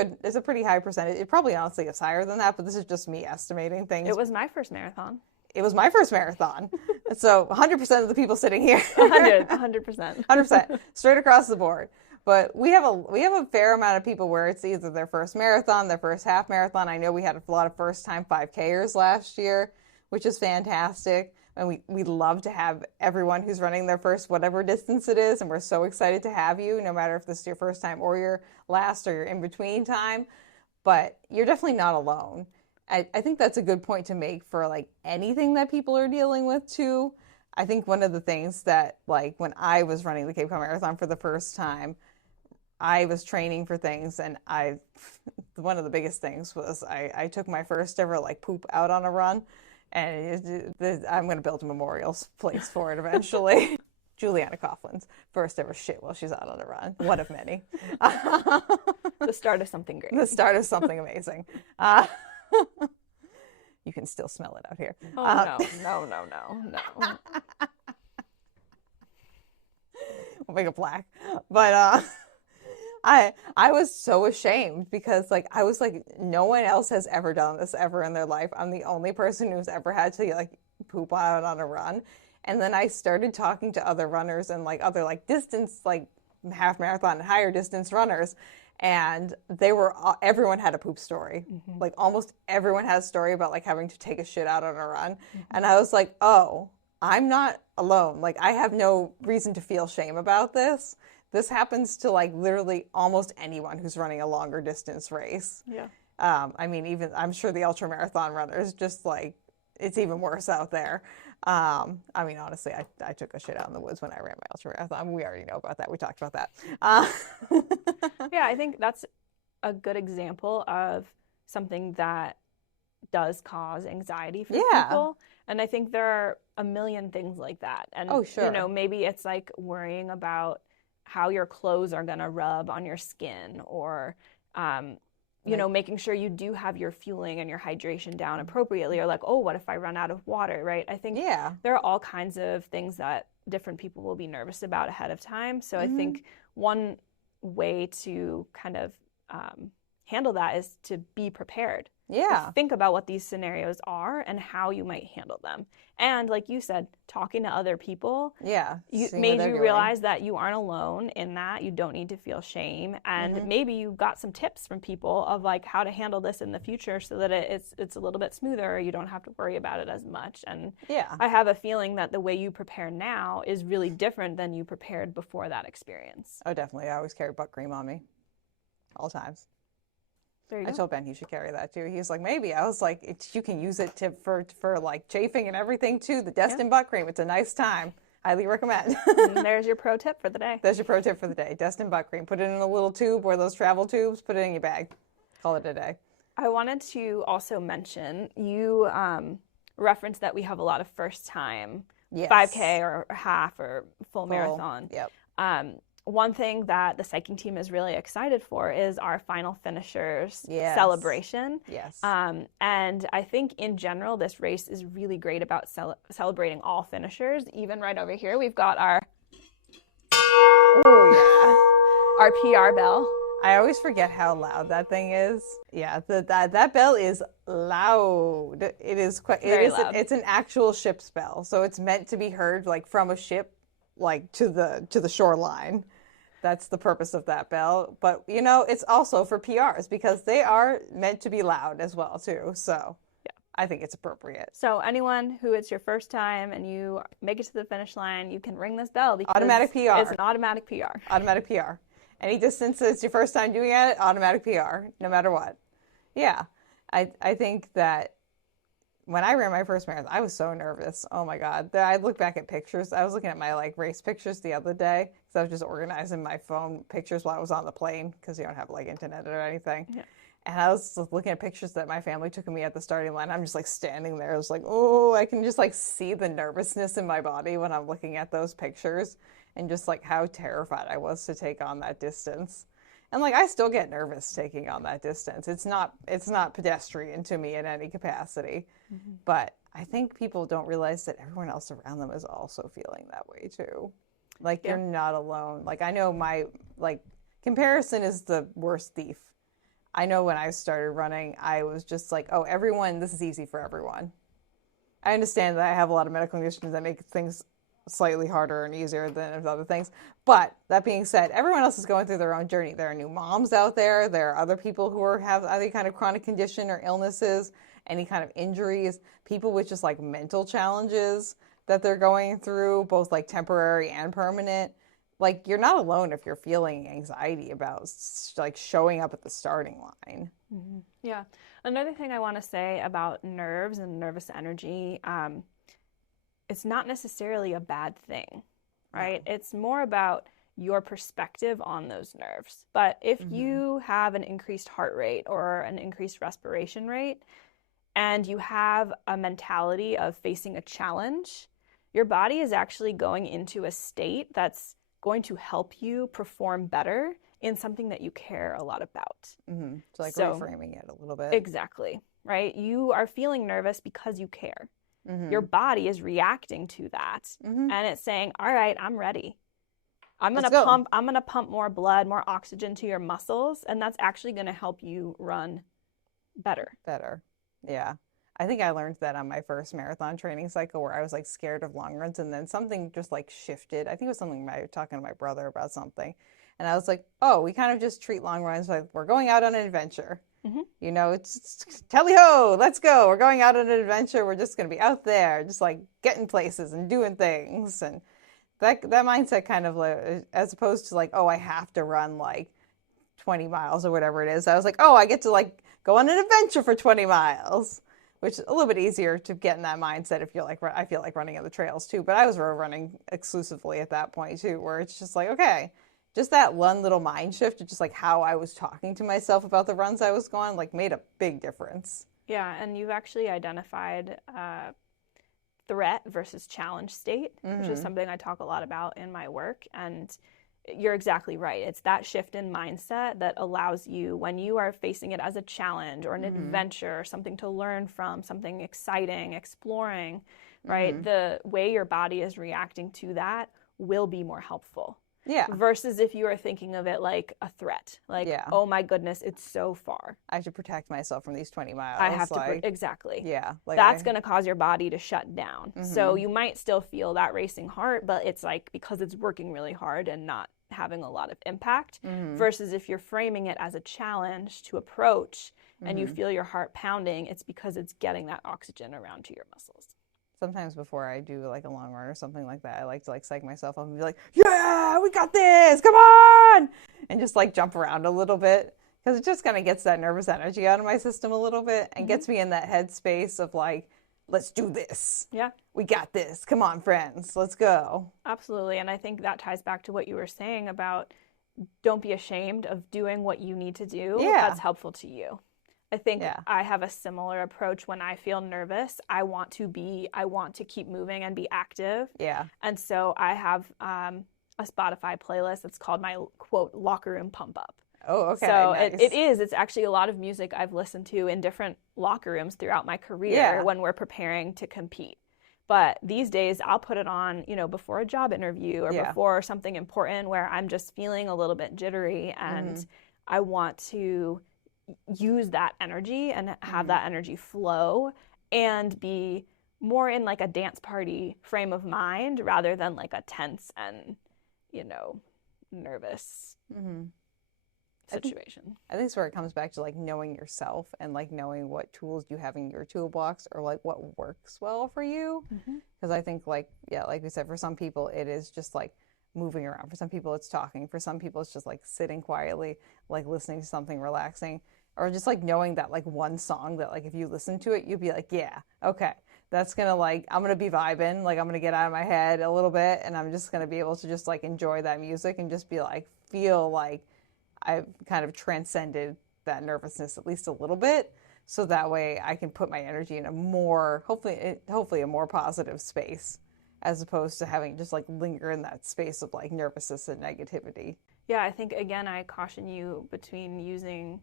high percentage. It probably honestly is higher than that, but this is just me estimating things. It was my first marathon. It was my first marathon. So 100% of the people sitting here. 100%. 100%. Straight across the board. But we have a fair amount of people where it's either their first marathon, their first half marathon. I know we had a lot of first-time 5Kers last year, which is fantastic. And we love to have everyone who's running their first whatever distance it is. And we're so excited to have you, no matter if this is your first time or your last or your in-between time. But you're definitely not alone. I think that's a good point to make for like anything that people are dealing with too. I think one of the things that like when I was running the Cape Cod Marathon for the first time, I was training for things, and one of the biggest things was I took my first ever like poop out on a run, and I'm going to build a memorial place for it eventually. Juliana Coughlin's first ever shit while she's out on a run. One of many. The start of something great. The start of something amazing. You can still smell it out here. Oh, no. We'll make it black. But I was so ashamed because like I was like, no one else has ever done this ever in their life. I'm the only person who's ever had to like poop out on a run. And then I started talking to other runners and like other like distance, like half marathon and higher distance runners. And everyone had a poop story. Mm-hmm. Like almost everyone has a story about like having to take a shit out on a run. Mm-hmm. And I was like, oh, I'm not alone. Like I have no reason to feel shame about this. This happens to like literally almost anyone who's running a longer distance race. Yeah. I mean, even I'm sure the ultra marathon runners just like, it's even worse out there. I mean, honestly, I took a shit out in the woods when I ran my ultra marathon. We already know about that. We talked about that. Yeah, I think that's a good example of something that does cause anxiety for people. And I think there are a million things like that. And, you know, maybe it's like worrying about how your clothes are going to rub on your skin or, you know, making sure you do have your fueling and your hydration down appropriately, or like, oh, what if I run out of water, right? I think there are all kinds of things that different people will be nervous about ahead of time. So I think one way to kind of handle that is to be prepared. Yeah. Think about what these scenarios are and how you might handle them. And like you said, talking to other people made you realize that you aren't alone in that. You don't need to feel shame. And maybe you got some tips from people of like how to handle this in the future so that it's a little bit smoother. You don't have to worry about it as much. And I have a feeling that the way you prepare now is really different than you prepared before that experience. Oh, definitely. I always carry butt cream on me. All times. I told Ben he should carry that too. He was like, maybe. I was like, you can use it for like chafing and everything too. The Destin butt cream. It's a nice time. Highly recommend. And there's your pro tip for the day. There's your pro tip for the day. Destin butt cream. Put it in a little tube or those travel tubes. Put it in your bag. Call it a day. I wanted to also mention, you referenced that we have a lot of first time 5K or half or full marathon. Yep. One thing that the psyching team is really excited for is our final finishers celebration. Yes. And I think in general, this race is really great about celebrating all finishers. Even right over here, we've got our PR bell. I always forget how loud that thing is. Yeah, that bell is loud. It is quite. Loud. It's an actual ship's bell, so it's meant to be heard like from a ship, like to the shoreline. That's the purpose of that bell. But, you know, it's also for PRs because they are meant to be loud as well, too. So I think it's appropriate. So anyone who it's your first time and you make it to the finish line, you can ring this bell because automatic PR. It's an automatic PR. Automatic PR. Any distance it's your first time doing it, automatic PR, no matter what. Yeah. I think that when I ran my first marathon, I was so nervous. Oh my God. I look back at pictures. I was looking at my like race pictures the other day because I was just organizing my phone pictures while I was on the plane because you don't have like internet or anything. Yeah. And I was looking at pictures that my family took of me at the starting line. I'm just like standing there. I was like, oh, I can just like see the nervousness in my body when I'm looking at those pictures and just like how terrified I was to take on that distance. And like I still get nervous taking on that distance. It's not pedestrian to me in any capacity. Mm-hmm. But I think people don't realize that everyone else around them is also feeling that way too. Like you're not alone. Like I know my like comparison is the worst thief. I know when I started running, I was just like, oh, everyone, this is easy for everyone. I understand that I have a lot of medical conditions that make things slightly harder and easier than other things. But that being said, everyone else is going through their own journey. There are new moms out there. There are other people who have any kind of chronic condition or illnesses, any kind of injuries, people with just like mental challenges that they're going through, both like temporary and permanent. Like you're not alone if you're feeling anxiety about like showing up at the starting line. Mm-hmm. Yeah. Another thing I want to say about nerves and nervous energy, it's not necessarily a bad thing, right? No. It's more about your perspective on those nerves. But if you have an increased heart rate or an increased respiration rate, and you have a mentality of facing a challenge, your body is actually going into a state that's going to help you perform better in something that you care a lot about. Mm-hmm. So reframing it a little bit. Exactly, right? You are feeling nervous because you care. Mm-hmm. Your body is reacting to that, and it's saying, all right, I'm ready. I'm going to pump more blood, more oxygen to your muscles, and that's actually going to help you run better. Yeah. I think I learned that on my first marathon training cycle, where I was like scared of long runs, and then something just like shifted. I think it was something talking to my brother about something. And I was like, oh, we kind of just treat long runs like we're going out on an adventure. Mm-hmm. You know, it's tally-ho, let's go. We're going out on an adventure. We're just going to be out there, just like getting places and doing things. And that mindset kind of like, as opposed to like, oh, I have to run like 20 miles or whatever it is. I was like, oh, I get to like go on an adventure for 20 miles, which is a little bit easier to get in that mindset if you're like, I feel like running on the trails too. But I was running exclusively at that point too, where it's just like, okay, just that one little mind shift, just like how I was talking to myself about the runs I was going, like made a big difference. Yeah, and you've actually identified threat versus challenge state, which is something I talk a lot about in my work. And you're exactly right. It's that shift in mindset that allows you, when you are facing it as a challenge or an adventure, something to learn from, something exciting, exploring, right? The way your body is reacting to that will be more helpful. Yeah. Versus if you are thinking of it like a threat, like, oh my goodness, it's so far. I have to protect myself from these 20 miles. I have to, exactly. Yeah. Like that's going to cause your body to shut down. So you might still feel that racing heart, but it's like because it's working really hard and not having a lot of impact. Versus if you're framing it as a challenge to approach and you feel your heart pounding, it's because it's getting that oxygen around to your muscles. Sometimes before I do like a long run or something like that, I like to like psych myself up and be like, yeah, we got this, come on, and just like jump around a little bit, because it just kind of gets that nervous energy out of my system a little bit and gets me in that headspace of like, let's do this. Yeah. We got this. Come on, friends, let's go. Absolutely. And I think that ties back to what you were saying about don't be ashamed of doing what you need to do that's helpful to you. I think I have a similar approach when I feel nervous. I want to keep moving and be active. Yeah. And so I have a Spotify playlist that's called my, quote, locker room pump up. Oh, okay. So nice. it's actually a lot of music I've listened to in different locker rooms throughout my career when we're preparing to compete. But these days I'll put it on, before a job interview or before something important where I'm just feeling a little bit jittery and I want to use that energy and have that energy flow and be more in like a dance party frame of mind rather than like a tense and, nervous situation. I think it's where it comes back to like knowing yourself and like knowing what tools you have in your toolbox or like what works well for you. Because I think like we said, for some people it is just like moving around. For some people it's talking. For some people it's just like sitting quietly, like listening to something relaxing, or just like knowing that like one song that like if you listen to it you'd be like, yeah, okay, that's gonna like, I'm gonna be vibing, like I'm gonna get out of my head a little bit and I'm just gonna be able to just like enjoy that music and just be like, feel like I've kind of transcended that nervousness at least a little bit, so that way I can put my energy in a more, hopefully a more positive space, as opposed to having just like linger in that space of like nervousness and negativity. Yeah, I think again I caution you between using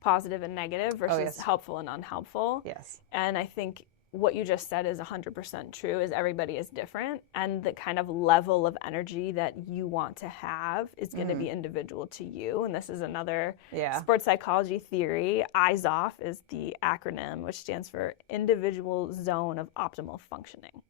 positive and negative versus helpful and unhelpful. Yes. And I think what you just said is 100% true, is everybody is different, and the kind of level of energy that you want to have is going to be individual to you. And this is another sports psychology theory. IZOF is the acronym, which stands for Individual Zone of Optimal Functioning.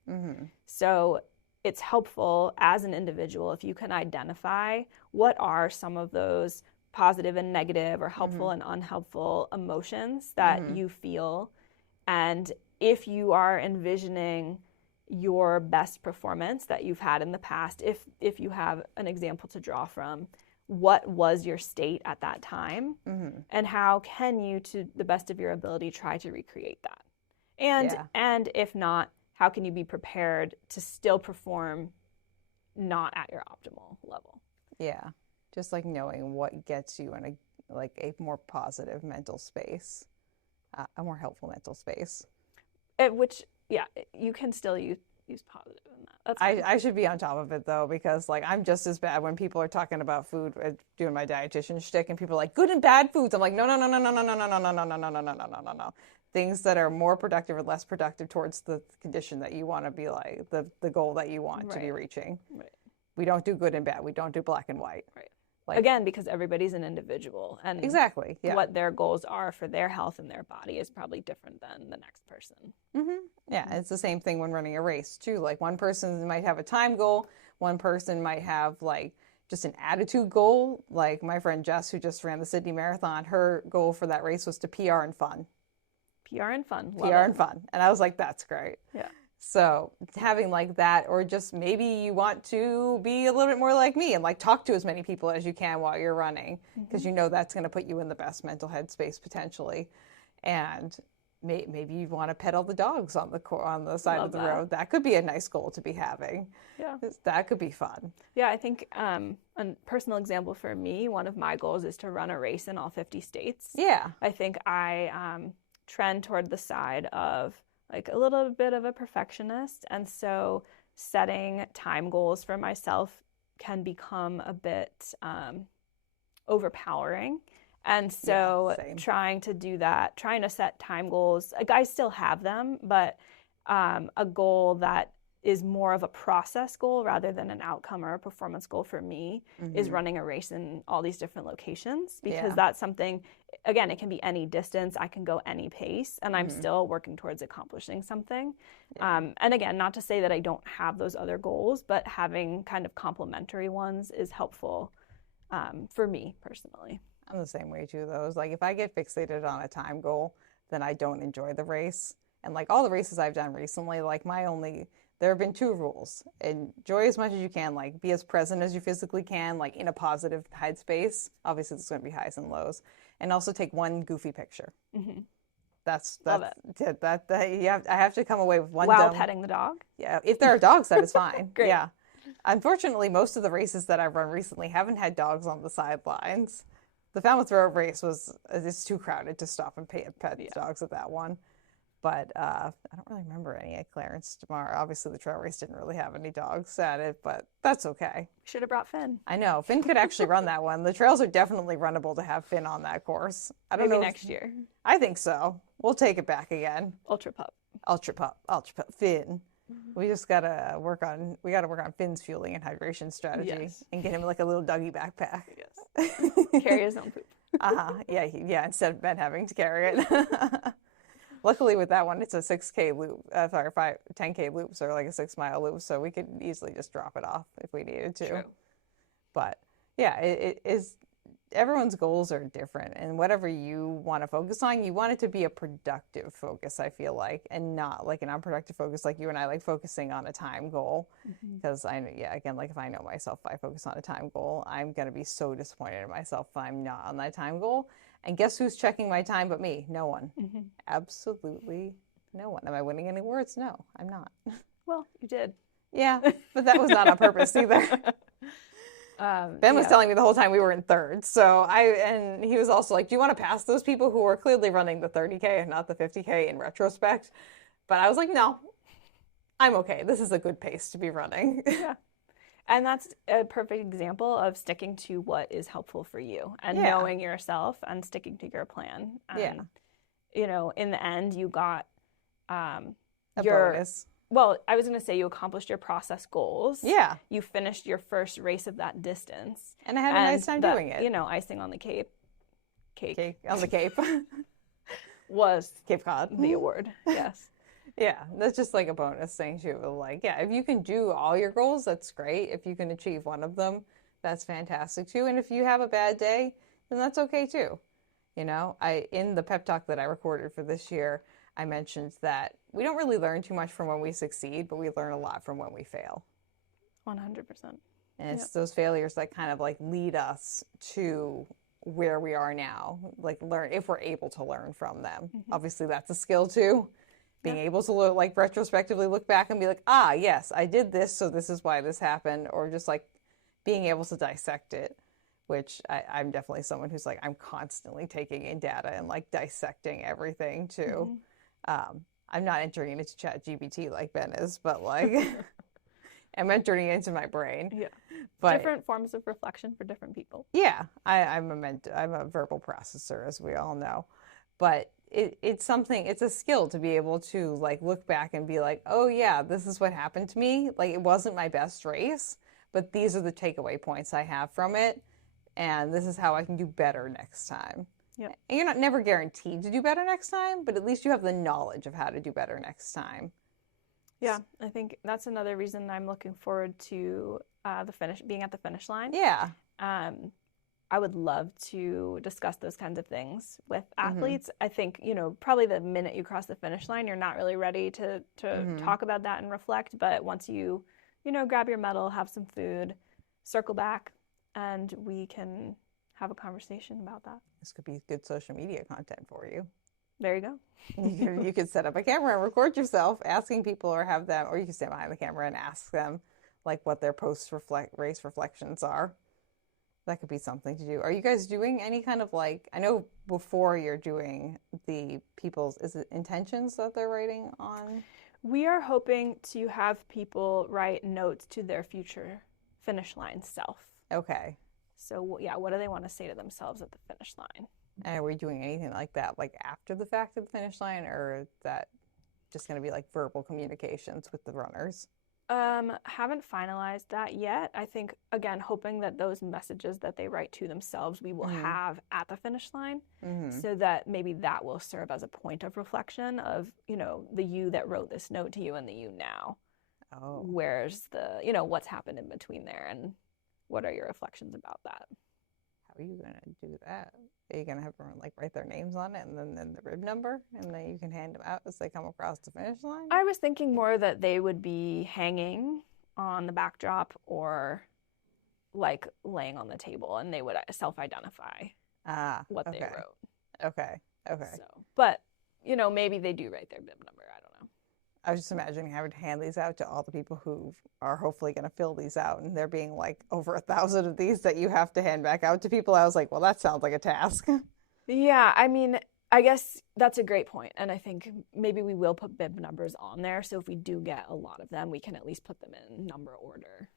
So it's helpful as an individual if you can identify what are some of those positive and negative or helpful and unhelpful emotions that you feel. And if you are envisioning your best performance that you've had in the past, if you have an example to draw from, what was your state at that time? And how can you, to the best of your ability, try to recreate that? And if not, how can you be prepared to still perform not at your optimal level? Yeah. Just like knowing what gets you in a more positive mental space, a more helpful mental space. Which, you can still use positive in That's fine. I should be on top of it though, because like I'm just as bad when people are talking about food, doing my dietitian shtick, and people are like good and bad foods. I'm like, no, no, no, no, no, no, no, no, no, no, no, no, no, no, no, no, no, no. Things that are more productive or less productive towards the condition that you want to be like, the goal that you want to be reaching. Right. We don't do good and bad. We don't do black and white. Right. Like, again, because everybody's an individual, and exactly, yeah. what their goals are for their health and their body is probably different than the next person. Mm-hmm. Yeah, it's the same thing when running a race too. Like one person might have a time goal, one person might have like just an attitude goal. Like my friend Jess, who just ran the Sydney Marathon, her goal for that race was to PR and fun. PR and fun. PR and fun. And I was like, that's great. Yeah. So having like that, or just maybe you want to be a little bit more like me and like talk to as many people as you can while you're running, because you know that's going to put you in the best mental headspace potentially. And maybe you want to pet all the dogs on the side of the road. That could be a nice goal to be having. Yeah. That could be fun. Yeah, I think a personal example for me, one of my goals is to run a race in all 50 states. Yeah. I think I trend toward the side of like a little bit of a perfectionist. And so setting time goals for myself can become a bit overpowering. And so trying to do that, trying to set time goals, like I still have them, but a goal that is more of a process goal rather than an outcome or a performance goal for me is running a race in all these different locations, because that's something, again, it can be any distance, I can go any pace, and I'm still working towards accomplishing something. And again, not to say that I don't have those other goals, but having kind of complementary ones is helpful for me personally. I'm the same way too, though. It's like if I get fixated on a time goal, then I don't enjoy the race. And like all the races I've done recently, like there have been 2 rules. Enjoy as much as you can, like be as present as you physically can, like in a positive headspace. Obviously, there's going to be highs and lows. And also take one goofy picture. Mm-hmm. That's I have to come away with one while petting the dog. Yeah, if there are dogs, that is fine. Great. Yeah. Unfortunately, most of the races that I've run recently haven't had dogs on the sidelines. The Falmouth Road race it's too crowded to stop and pet dogs at that one. But I don't really remember any at Clarence tomorrow. Obviously, the trail race didn't really have any dogs at it, but that's okay. Should have brought Finn. I know. Finn could actually run that one. The trails are definitely runnable to have Finn on that course. Maybe next year. I think so. We'll take it back again. Ultra pup, Finn. We just gotta work on Finn's fueling and hydration strategy and get him like a little doggy backpack. Yes. Carry his own poop. Yeah. Instead of Ben having to carry it. Luckily with that one, it's a 10K loop, so like a 6-mile loop, so we could easily just drop it off if we needed to. True. But yeah, it is. Everyone's goals are different, and whatever you want to focus on, you want it to be a productive focus, I feel like, and not like an unproductive focus like you and I like focusing on a time goal. Because again, like if I know myself, if I focus on a time goal, I'm going to be so disappointed in myself if I'm not on that time goal. And guess who's checking my time but me? No one. Absolutely no one. Am I winning any awards? No, I'm not. Well, you did. Yeah, but that was not on purpose either. Ben was telling me the whole time we were in third. And he was also like, do you want to pass those people who are clearly running the 30K and not the 50K in retrospect? But I was like, no, I'm okay. This is a good pace to be running. Yeah. And that's a perfect example of sticking to what is helpful for you and knowing yourself and sticking to your plan. And, in the end, you got a bonus. Well, I was going to say you accomplished your process goals. Yeah. You finished your first race of that distance. And I had a nice time doing it. Icing on the cake on the Cape. was Cape Cod. The award. Yes. Yeah, that's just like a bonus thing too. Like, yeah, if you can do all your goals, that's great. If you can achieve one of them, that's fantastic too. And if you have a bad day, then that's okay too. In the pep talk that I recorded for this year, I mentioned that we don't really learn too much from when we succeed, but we learn a lot from when we fail. 100%. And it's those failures that kind of like lead us to where we are now, like learn if we're able to learn from them. Obviously, that's a skill too. Being able to look, retrospectively look back and be like, yes, I did this, so this is why this happened, or just like being able to dissect it, which I'm definitely someone who's like, I'm constantly taking in data and like dissecting everything too. I'm not entering it into ChatGPT like Ben is, but like I meant turning it into my brain. Yeah. But different forms of reflection for different people. yeah, I'm a verbal processor, as we all know. But it's something, it's a skill to be able to like look back and be like, oh yeah, this is what happened to me. Like it wasn't my best race, but these are the takeaway points I have from it. And this is how I can do better next time. Yep. And you're not never guaranteed to do better next time, but at least you have the knowledge of how to do better next time. Yeah, I think that's another reason I'm looking forward to being at the finish line. Yeah. I would love to discuss those kinds of things with athletes. I think, probably the minute you cross the finish line, you're not really ready to talk about that and reflect. But once you, grab your medal, have some food, circle back, and we can have a conversation about that. This could be good social media content for you. There you go. You could set up a camera and record yourself asking people, or have them, or you can stand behind the camera and ask them like what their race reflections are. That could be something to do. Are you guys doing any kind of like, I know before you're doing the people's, is it intentions that they're writing on? We are hoping to have people write notes to their future finish line self. Okay. So yeah, what do they want to say to themselves at the finish line? And are we doing anything like that, like after the fact of the finish line, or is that just going to be like verbal communications with the runners? Haven't finalized that yet. I think, again, hoping that those messages that they write to themselves, we will have at the finish line, so that maybe that will serve as a point of reflection of, the you that wrote this note to you and the you now. Oh. Where's the, what's happened in between there, and what are your reflections about that? How are you going to do that? Are you going to have everyone like write their names on it and then the rib number, and then you can hand them out as they come across the finish line? I was thinking more that they would be hanging on the backdrop or like laying on the table, and they would self-identify what they wrote. Okay. So, but, maybe they do write their bib number. I don't know. I was just imagining having to hand these out to all the people who are hopefully going to fill these out, and there being like over 1,000 of these that you have to hand back out to people. I was like, well, that sounds like a task. Yeah, I mean, I guess that's a great point. And I think maybe we will put bib numbers on there. So if we do get a lot of them, we can at least put them in number order.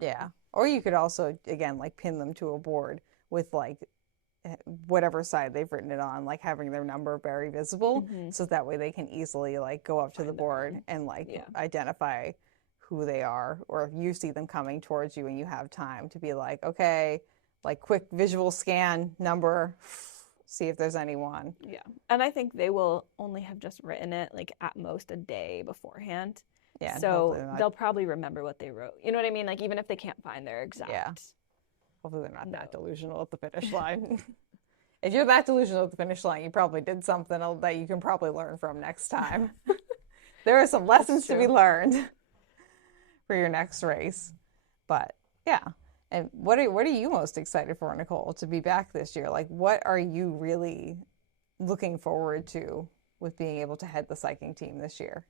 Yeah. Or you could also, again, like pin them to a board with like whatever side they've written it on, like having their number very visible, so that way they can easily like go up to the board and like identify who they are. Or if you see them coming towards you and you have time to be like, okay, like quick visual scan number, see if there's anyone. Yeah. And I think they will only have just written it like at most a day beforehand. Yeah. So they'll probably remember what they wrote. You know what I mean? Like even if they can't find their exact. Yeah. Hopefully they're not that delusional at the finish line. If you're that delusional at the finish line, you probably did something that you can probably learn from next time. There are some lessons to be learned for your next race. But yeah. And what are you most excited for, Nicole, to be back this year? Like, what are you really looking forward to with being able to head the psyching team this year?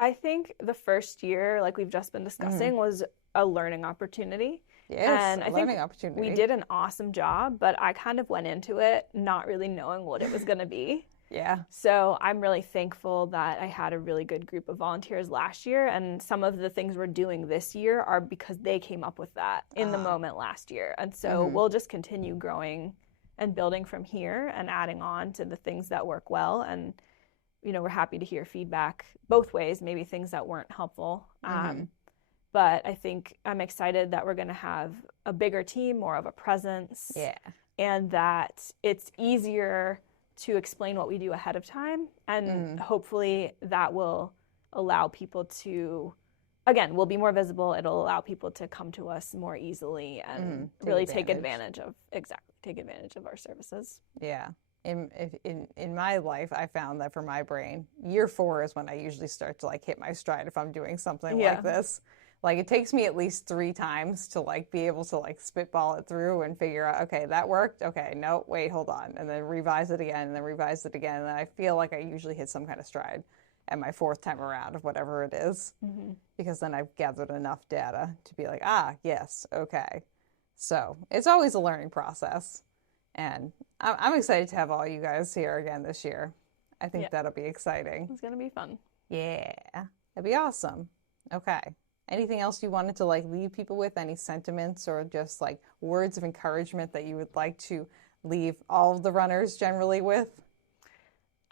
I think the first year, like we've just been discussing, was a learning opportunity. Yes, and I think opportunity. We did an awesome job, but I kind of went into it not really knowing what it was going to be. Yeah. So I'm really thankful that I had a really good group of volunteers last year, and some of the things we're doing this year are because they came up with that in the moment last year. And so we'll just continue growing and building from here and adding on to the things that work well. And, we're happy to hear feedback both ways, maybe things that weren't helpful. But I think I'm excited that we're going to have a bigger team, more of a presence. Yeah. And that it's easier to explain what we do ahead of time. And hopefully that will allow people to, again, we'll be more visible. It'll allow people to come to us more easily and take advantage of our services. Yeah. In my life, I found that for my brain, year 4 is when I usually start to like hit my stride if I'm doing something like this. Like it takes me at least 3 times to like be able to like spitball it through and figure out, okay, that worked. Okay, no, wait, hold on. And then revise it again and then revise it again. And then I feel like I usually hit some kind of stride at my 4th time around of whatever it is, because then I've gathered enough data to be like, yes, okay. So it's always a learning process. And I'm excited to have all you guys here again this year. I think that'll be exciting. It's going to be fun. Yeah, that'd be awesome. Okay. Anything else you wanted to like leave people with? Any sentiments or just like words of encouragement that you would like to leave all of the runners generally with?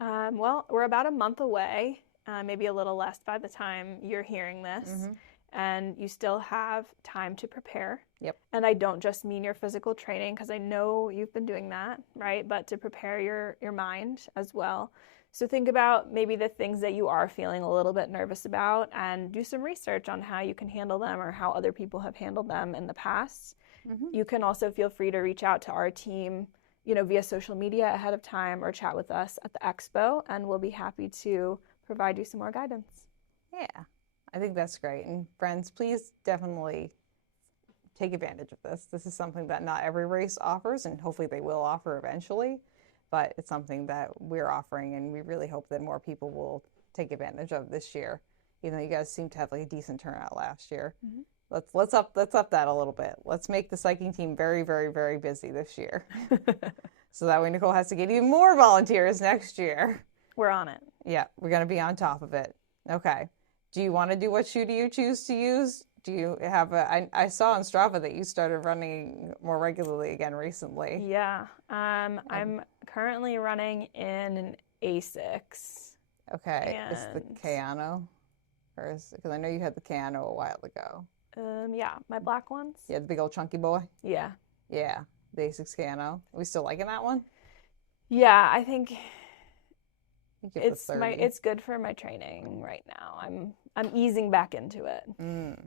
Well, we're about a month away, maybe a little less by the time you're hearing this, and you still have time to prepare. Yep. And I don't just mean your physical training, because I know you've been doing that, right? But to prepare your mind as well. So think about maybe the things that you are feeling a little bit nervous about, and do some research on how you can handle them or how other people have handled them in the past. You can also feel free to reach out to our team, via social media ahead of time, or chat with us at the expo, and we'll be happy to provide you some more guidance. Yeah, I think that's great. And friends, please definitely take advantage of this. This is something that not every race offers, and hopefully they will offer eventually, but it's something that we're offering, and we really hope that more people will take advantage of this year. Even though you guys seem to have like a decent turnout last year. Let's up that a little bit. Let's make the psyching team very, very, very busy this year. So that way Nicole has to get even more volunteers next year. We're on it. Yeah, we're going to be on top of it. Okay. Do you want to do what shoe do you choose to use? Do you have I saw on Strava that you started running more regularly again recently. Yeah. I'm currently running in an Asics. Okay. It's the Kayano? Because I know you had the Kayano a while ago. Yeah, my black ones. Yeah, the big old chunky boy. Yeah. Yeah, the Asics Kayano. Are we still liking that one? Yeah, I think it's it's good for my training right now. I'm easing back into it,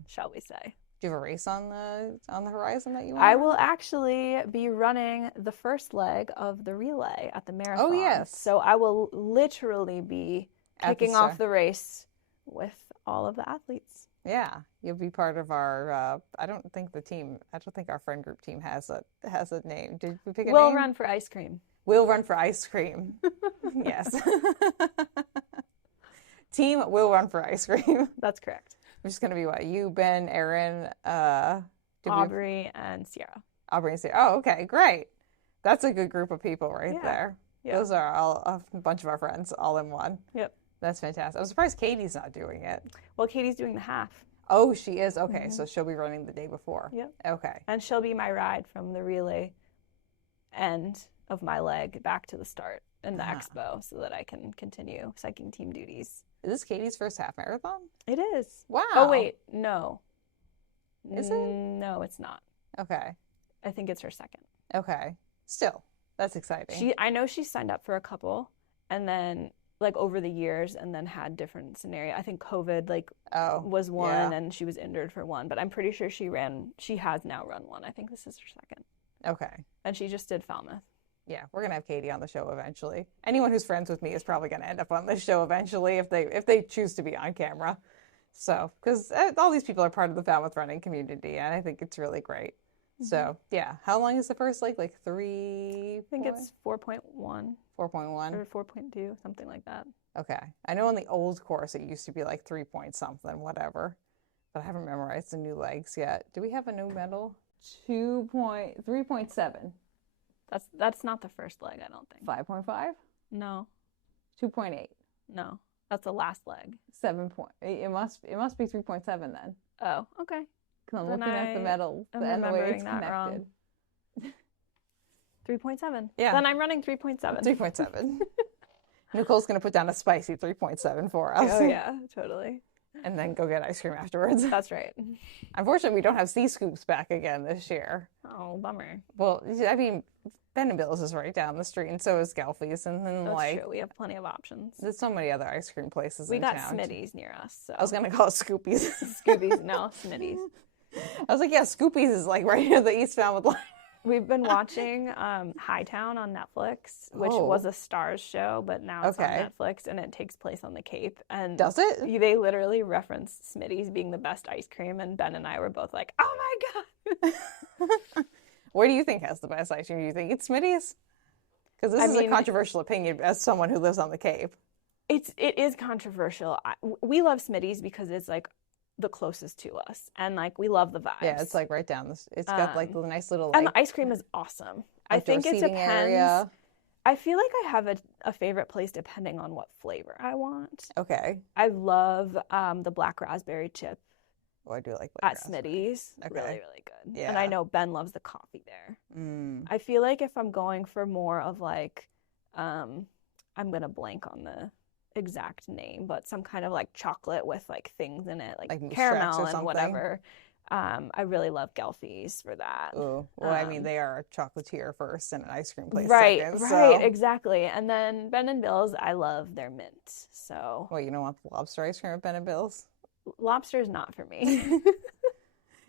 shall we say. Do you have a race on the horizon that you want? I will actually be running the first leg of the relay at the marathon. Oh, yes. So I will literally be kicking off the race with all of the athletes. Yeah, you'll be part of our. I don't think our friend group team has a name. Did we pick a name? We'll run for ice cream. We'll run for ice cream. Yes. Team will run for ice cream. That's correct. Which is going to be what? You, Ben, Aaron, Aubrey, and Sierra. Aubrey and Sierra. Oh, okay, great. That's a good group of people right there. Yeah. Those are all a bunch of our friends all in one. Yep. That's fantastic. I'm surprised Katie's not doing it. Well, Katie's doing the half. Oh, she is? Okay, so she'll be running the day before. Yep. Okay. And she'll be my ride from the relay end of my leg back to the start in the expo, so that I can continue psyching team duties. Is this Katie's first half marathon? It is. Wow. Oh, wait. No. Is it? No, it's not. Okay. I think it's her second. Okay. Still, that's exciting. I know she signed up for a couple, and then over the years, and then had different scenario. I think COVID was one, and she was injured for one, but I'm pretty sure she has now run one. I think this is her second. Okay. And she just did Falmouth. Yeah, we're gonna have Katie on the show eventually. Anyone who's friends with me is probably gonna end up on this show eventually if they choose to be on camera. So, because all these people are part of the Falmouth running community, and I think it's really great. So, yeah. How long is the first leg? Like 3? I think it's 4.1. 4.1? Or 4.2, something like that. Okay. I know on the old course it used to be like 3 point something, whatever. But I haven't memorized the new legs yet. Do we have a new medal? 3.7. That's not the first leg, I don't think. 5.5? No. 2.8. No. That's the last leg. 7 point. It must be 3.7 then. Oh, okay. Because I'm looking at the medal and the way it's connected. 3.7. Yeah. Then I'm running 3.7. 3.7. Nicole's going to put down a spicy 3.7 for us. Oh, yeah, totally. And then go get ice cream afterwards. That's right. Unfortunately, we don't have sea scoops back again this year. Oh, bummer. Well, I mean, Ben and Bill's is right down the street, and so is Gelfie's. And then, That's true. We have plenty of options. There's so many other ice cream places in town. We got Smitty's near us. So. I was going to call it Scoopies. Scoopies. No, Smitty's. I was like, yeah, Scoopies is like right near the East Falmouth line. We've been watching Hightown on Netflix, which was a Stars show, but now it's on Netflix, and it takes place on the Cape. And does it? They literally reference Smitty's being the best ice cream, and Ben and I were both like, oh my God. Where do you think has the best ice cream? Do you think it's Smitty's? Because this is a controversial opinion as someone who lives on the Cape. It is controversial. We love Smitty's because it's like the closest to us, and like we love the vibes. Yeah, it's like right down this. It's got like the nice little. And the ice cream is awesome. I think it depends. Area. I feel like I have a favorite place depending on what flavor I want. Okay. I love the black raspberry chip Oh, I do like at Smitty's. Okay. Really, really good. Yeah. And I know Ben loves the coffee there. I feel like if I'm going for more of like, I'm going to blank on the exact name, but some kind of like chocolate with like things in it, like caramel and whatever. I really love Gelfies for that. Ooh. Well, I mean, they are a chocolatier first and an ice cream place right, second. Right, exactly. And then Ben and Bill's, I love their mint. So. Well, you don't want the lobster ice cream at Ben and Bill's? Lobster is not for me.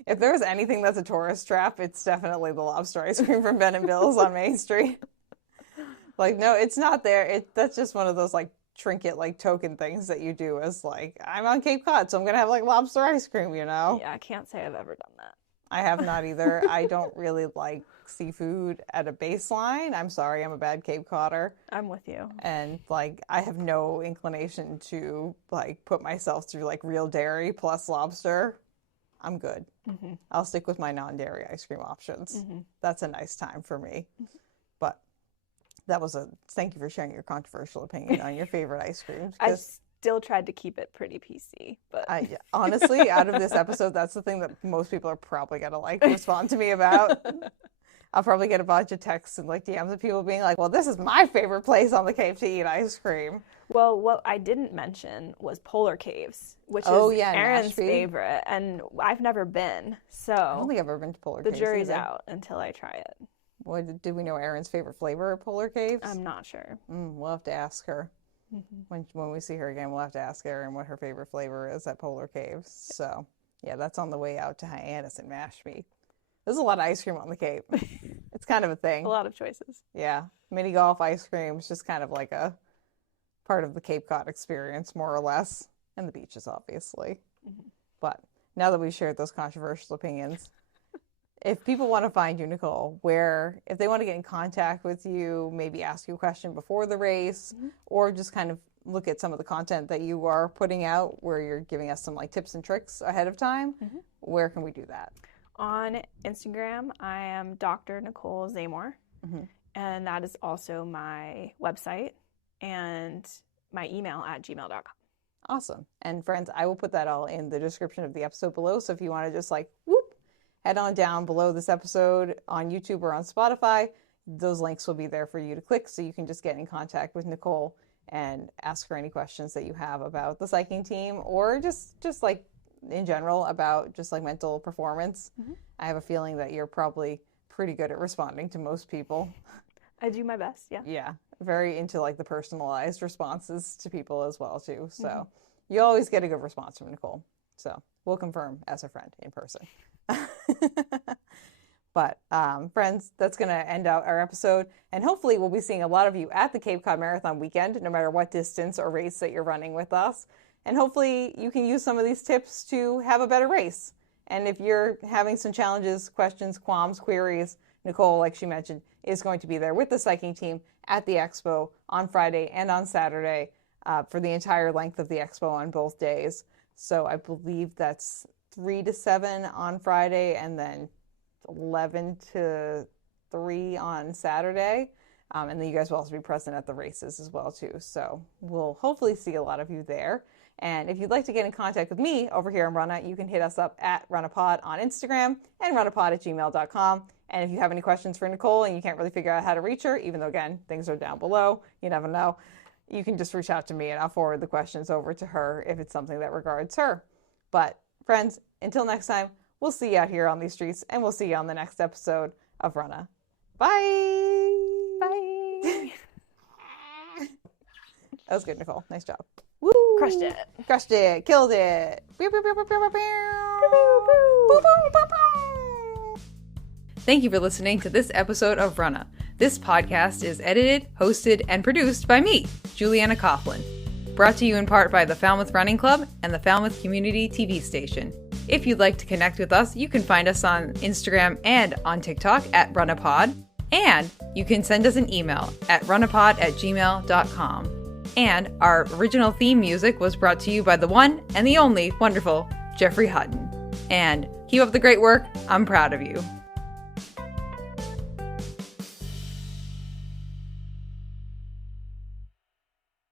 If there's anything that's a tourist trap, it's definitely the lobster ice cream from Ben and Bill's on Main Street. Like, no, it's not there. That's just one of those like trinket, like token things that you do as like, I'm on Cape Cod, so I'm gonna have like lobster ice cream, you know? Yeah, I can't say I've ever done that. I have not either. I don't really like seafood at a baseline. I'm sorry, I'm a bad Cape Codder. I'm with you. And like, I have no inclination to like put myself through like real dairy plus lobster. I'm good. Mm-hmm. I'll stick with my non-dairy ice cream options. Mm-hmm. That's a nice time for me. But thank you for sharing your controversial opinion on your favorite ice creams. I still tried to keep it pretty PC, but honestly, out of this episode, that's the thing that most people are probably gonna like respond to me about. I'll probably get a bunch of texts and like DMs of people being like, well, this is my favorite place on the Cape to eat ice cream. Well, what I didn't mention was Polar Caves, which is Aaron's favorite, and I've never been. So I don't think I've ever been to Polar Caves. The jury's out until I try it. Did we know Erin's favorite flavor of Polar Caves? I'm not sure. We'll have to ask her. Mm-hmm. When we see her again, we'll have to ask Erin what her favorite flavor is at Polar Caves. So, yeah, that's on the way out to Hyannis and Mashpee. There's a lot of ice cream on the Cape. It's kind of a thing. A lot of choices. Yeah. Mini golf ice cream is just kind of like a part of the Cape Cod experience, more or less. And the beaches, obviously. Mm-hmm. But now that we've shared those controversial opinions, if people want to find you, Nicole, if they want to get in contact with you, maybe ask you a question before the race, mm-hmm. or just kind of look at some of the content that you are putting out where you're giving us some like tips and tricks ahead of time, mm-hmm. where can we do that? On Instagram, I am Dr. Nicole Zamore, mm-hmm. and that is also my website and my email at gmail.com. Awesome. And friends, I will put that all in the description of the episode below. So if you want to just like, head on down below this episode on YouTube or on Spotify, those links will be there for you to click so you can just get in contact with Nicole and ask her any questions that you have about the psyching team or just like in general about just like mental performance. Mm-hmm. I have a feeling that you're probably pretty good at responding to most people. I do my best, yeah. Yeah, very into like the personalized responses to people as well too. So mm-hmm. you always get a good response from Nicole. So we'll confirm as a friend in person. But friends, that's going to end out our episode. And hopefully we'll be seeing a lot of you at the Cape Cod Marathon weekend, no matter what distance or race that you're running with us. And hopefully you can use some of these tips to have a better race. And if you're having some challenges, questions, qualms, queries, Nicole, like she mentioned, is going to be there with the psyching team at the expo on Friday and on Saturday for the entire length of the expo on both days. So I believe that's 3 to 7 on Friday and then 11 to 3 on Saturday. And then you guys will also be present at the races as well too. So we'll hopefully see a lot of you there. And if you'd like to get in contact with me over here in Runna, you can hit us up at runnapod on Instagram and runnapod@gmail.com. And if you have any questions for Nicole and you can't really figure out how to reach her, even though, again, things are down below, you never know, you can just reach out to me and I'll forward the questions over to her if it's something that regards her. But friends, until next time, we'll see you out here on these streets and we'll see you on the next episode of Runna. Bye! Bye! That was good, Nicole. Nice job. Woo! Crushed it. Crushed it. Killed it. Thank you for listening to this episode of Runna. This podcast is edited, hosted, and produced by me, Juliana Coughlin. Brought to you in part by the Falmouth Running Club and the Falmouth Community TV station. If you'd like to connect with us, you can find us on Instagram and on TikTok at Runnapod. And you can send us an email at runnapod@gmail.com. And our original theme music was brought to you by the one and the only wonderful Jeffrey Hutton. And keep up the great work. I'm proud of you.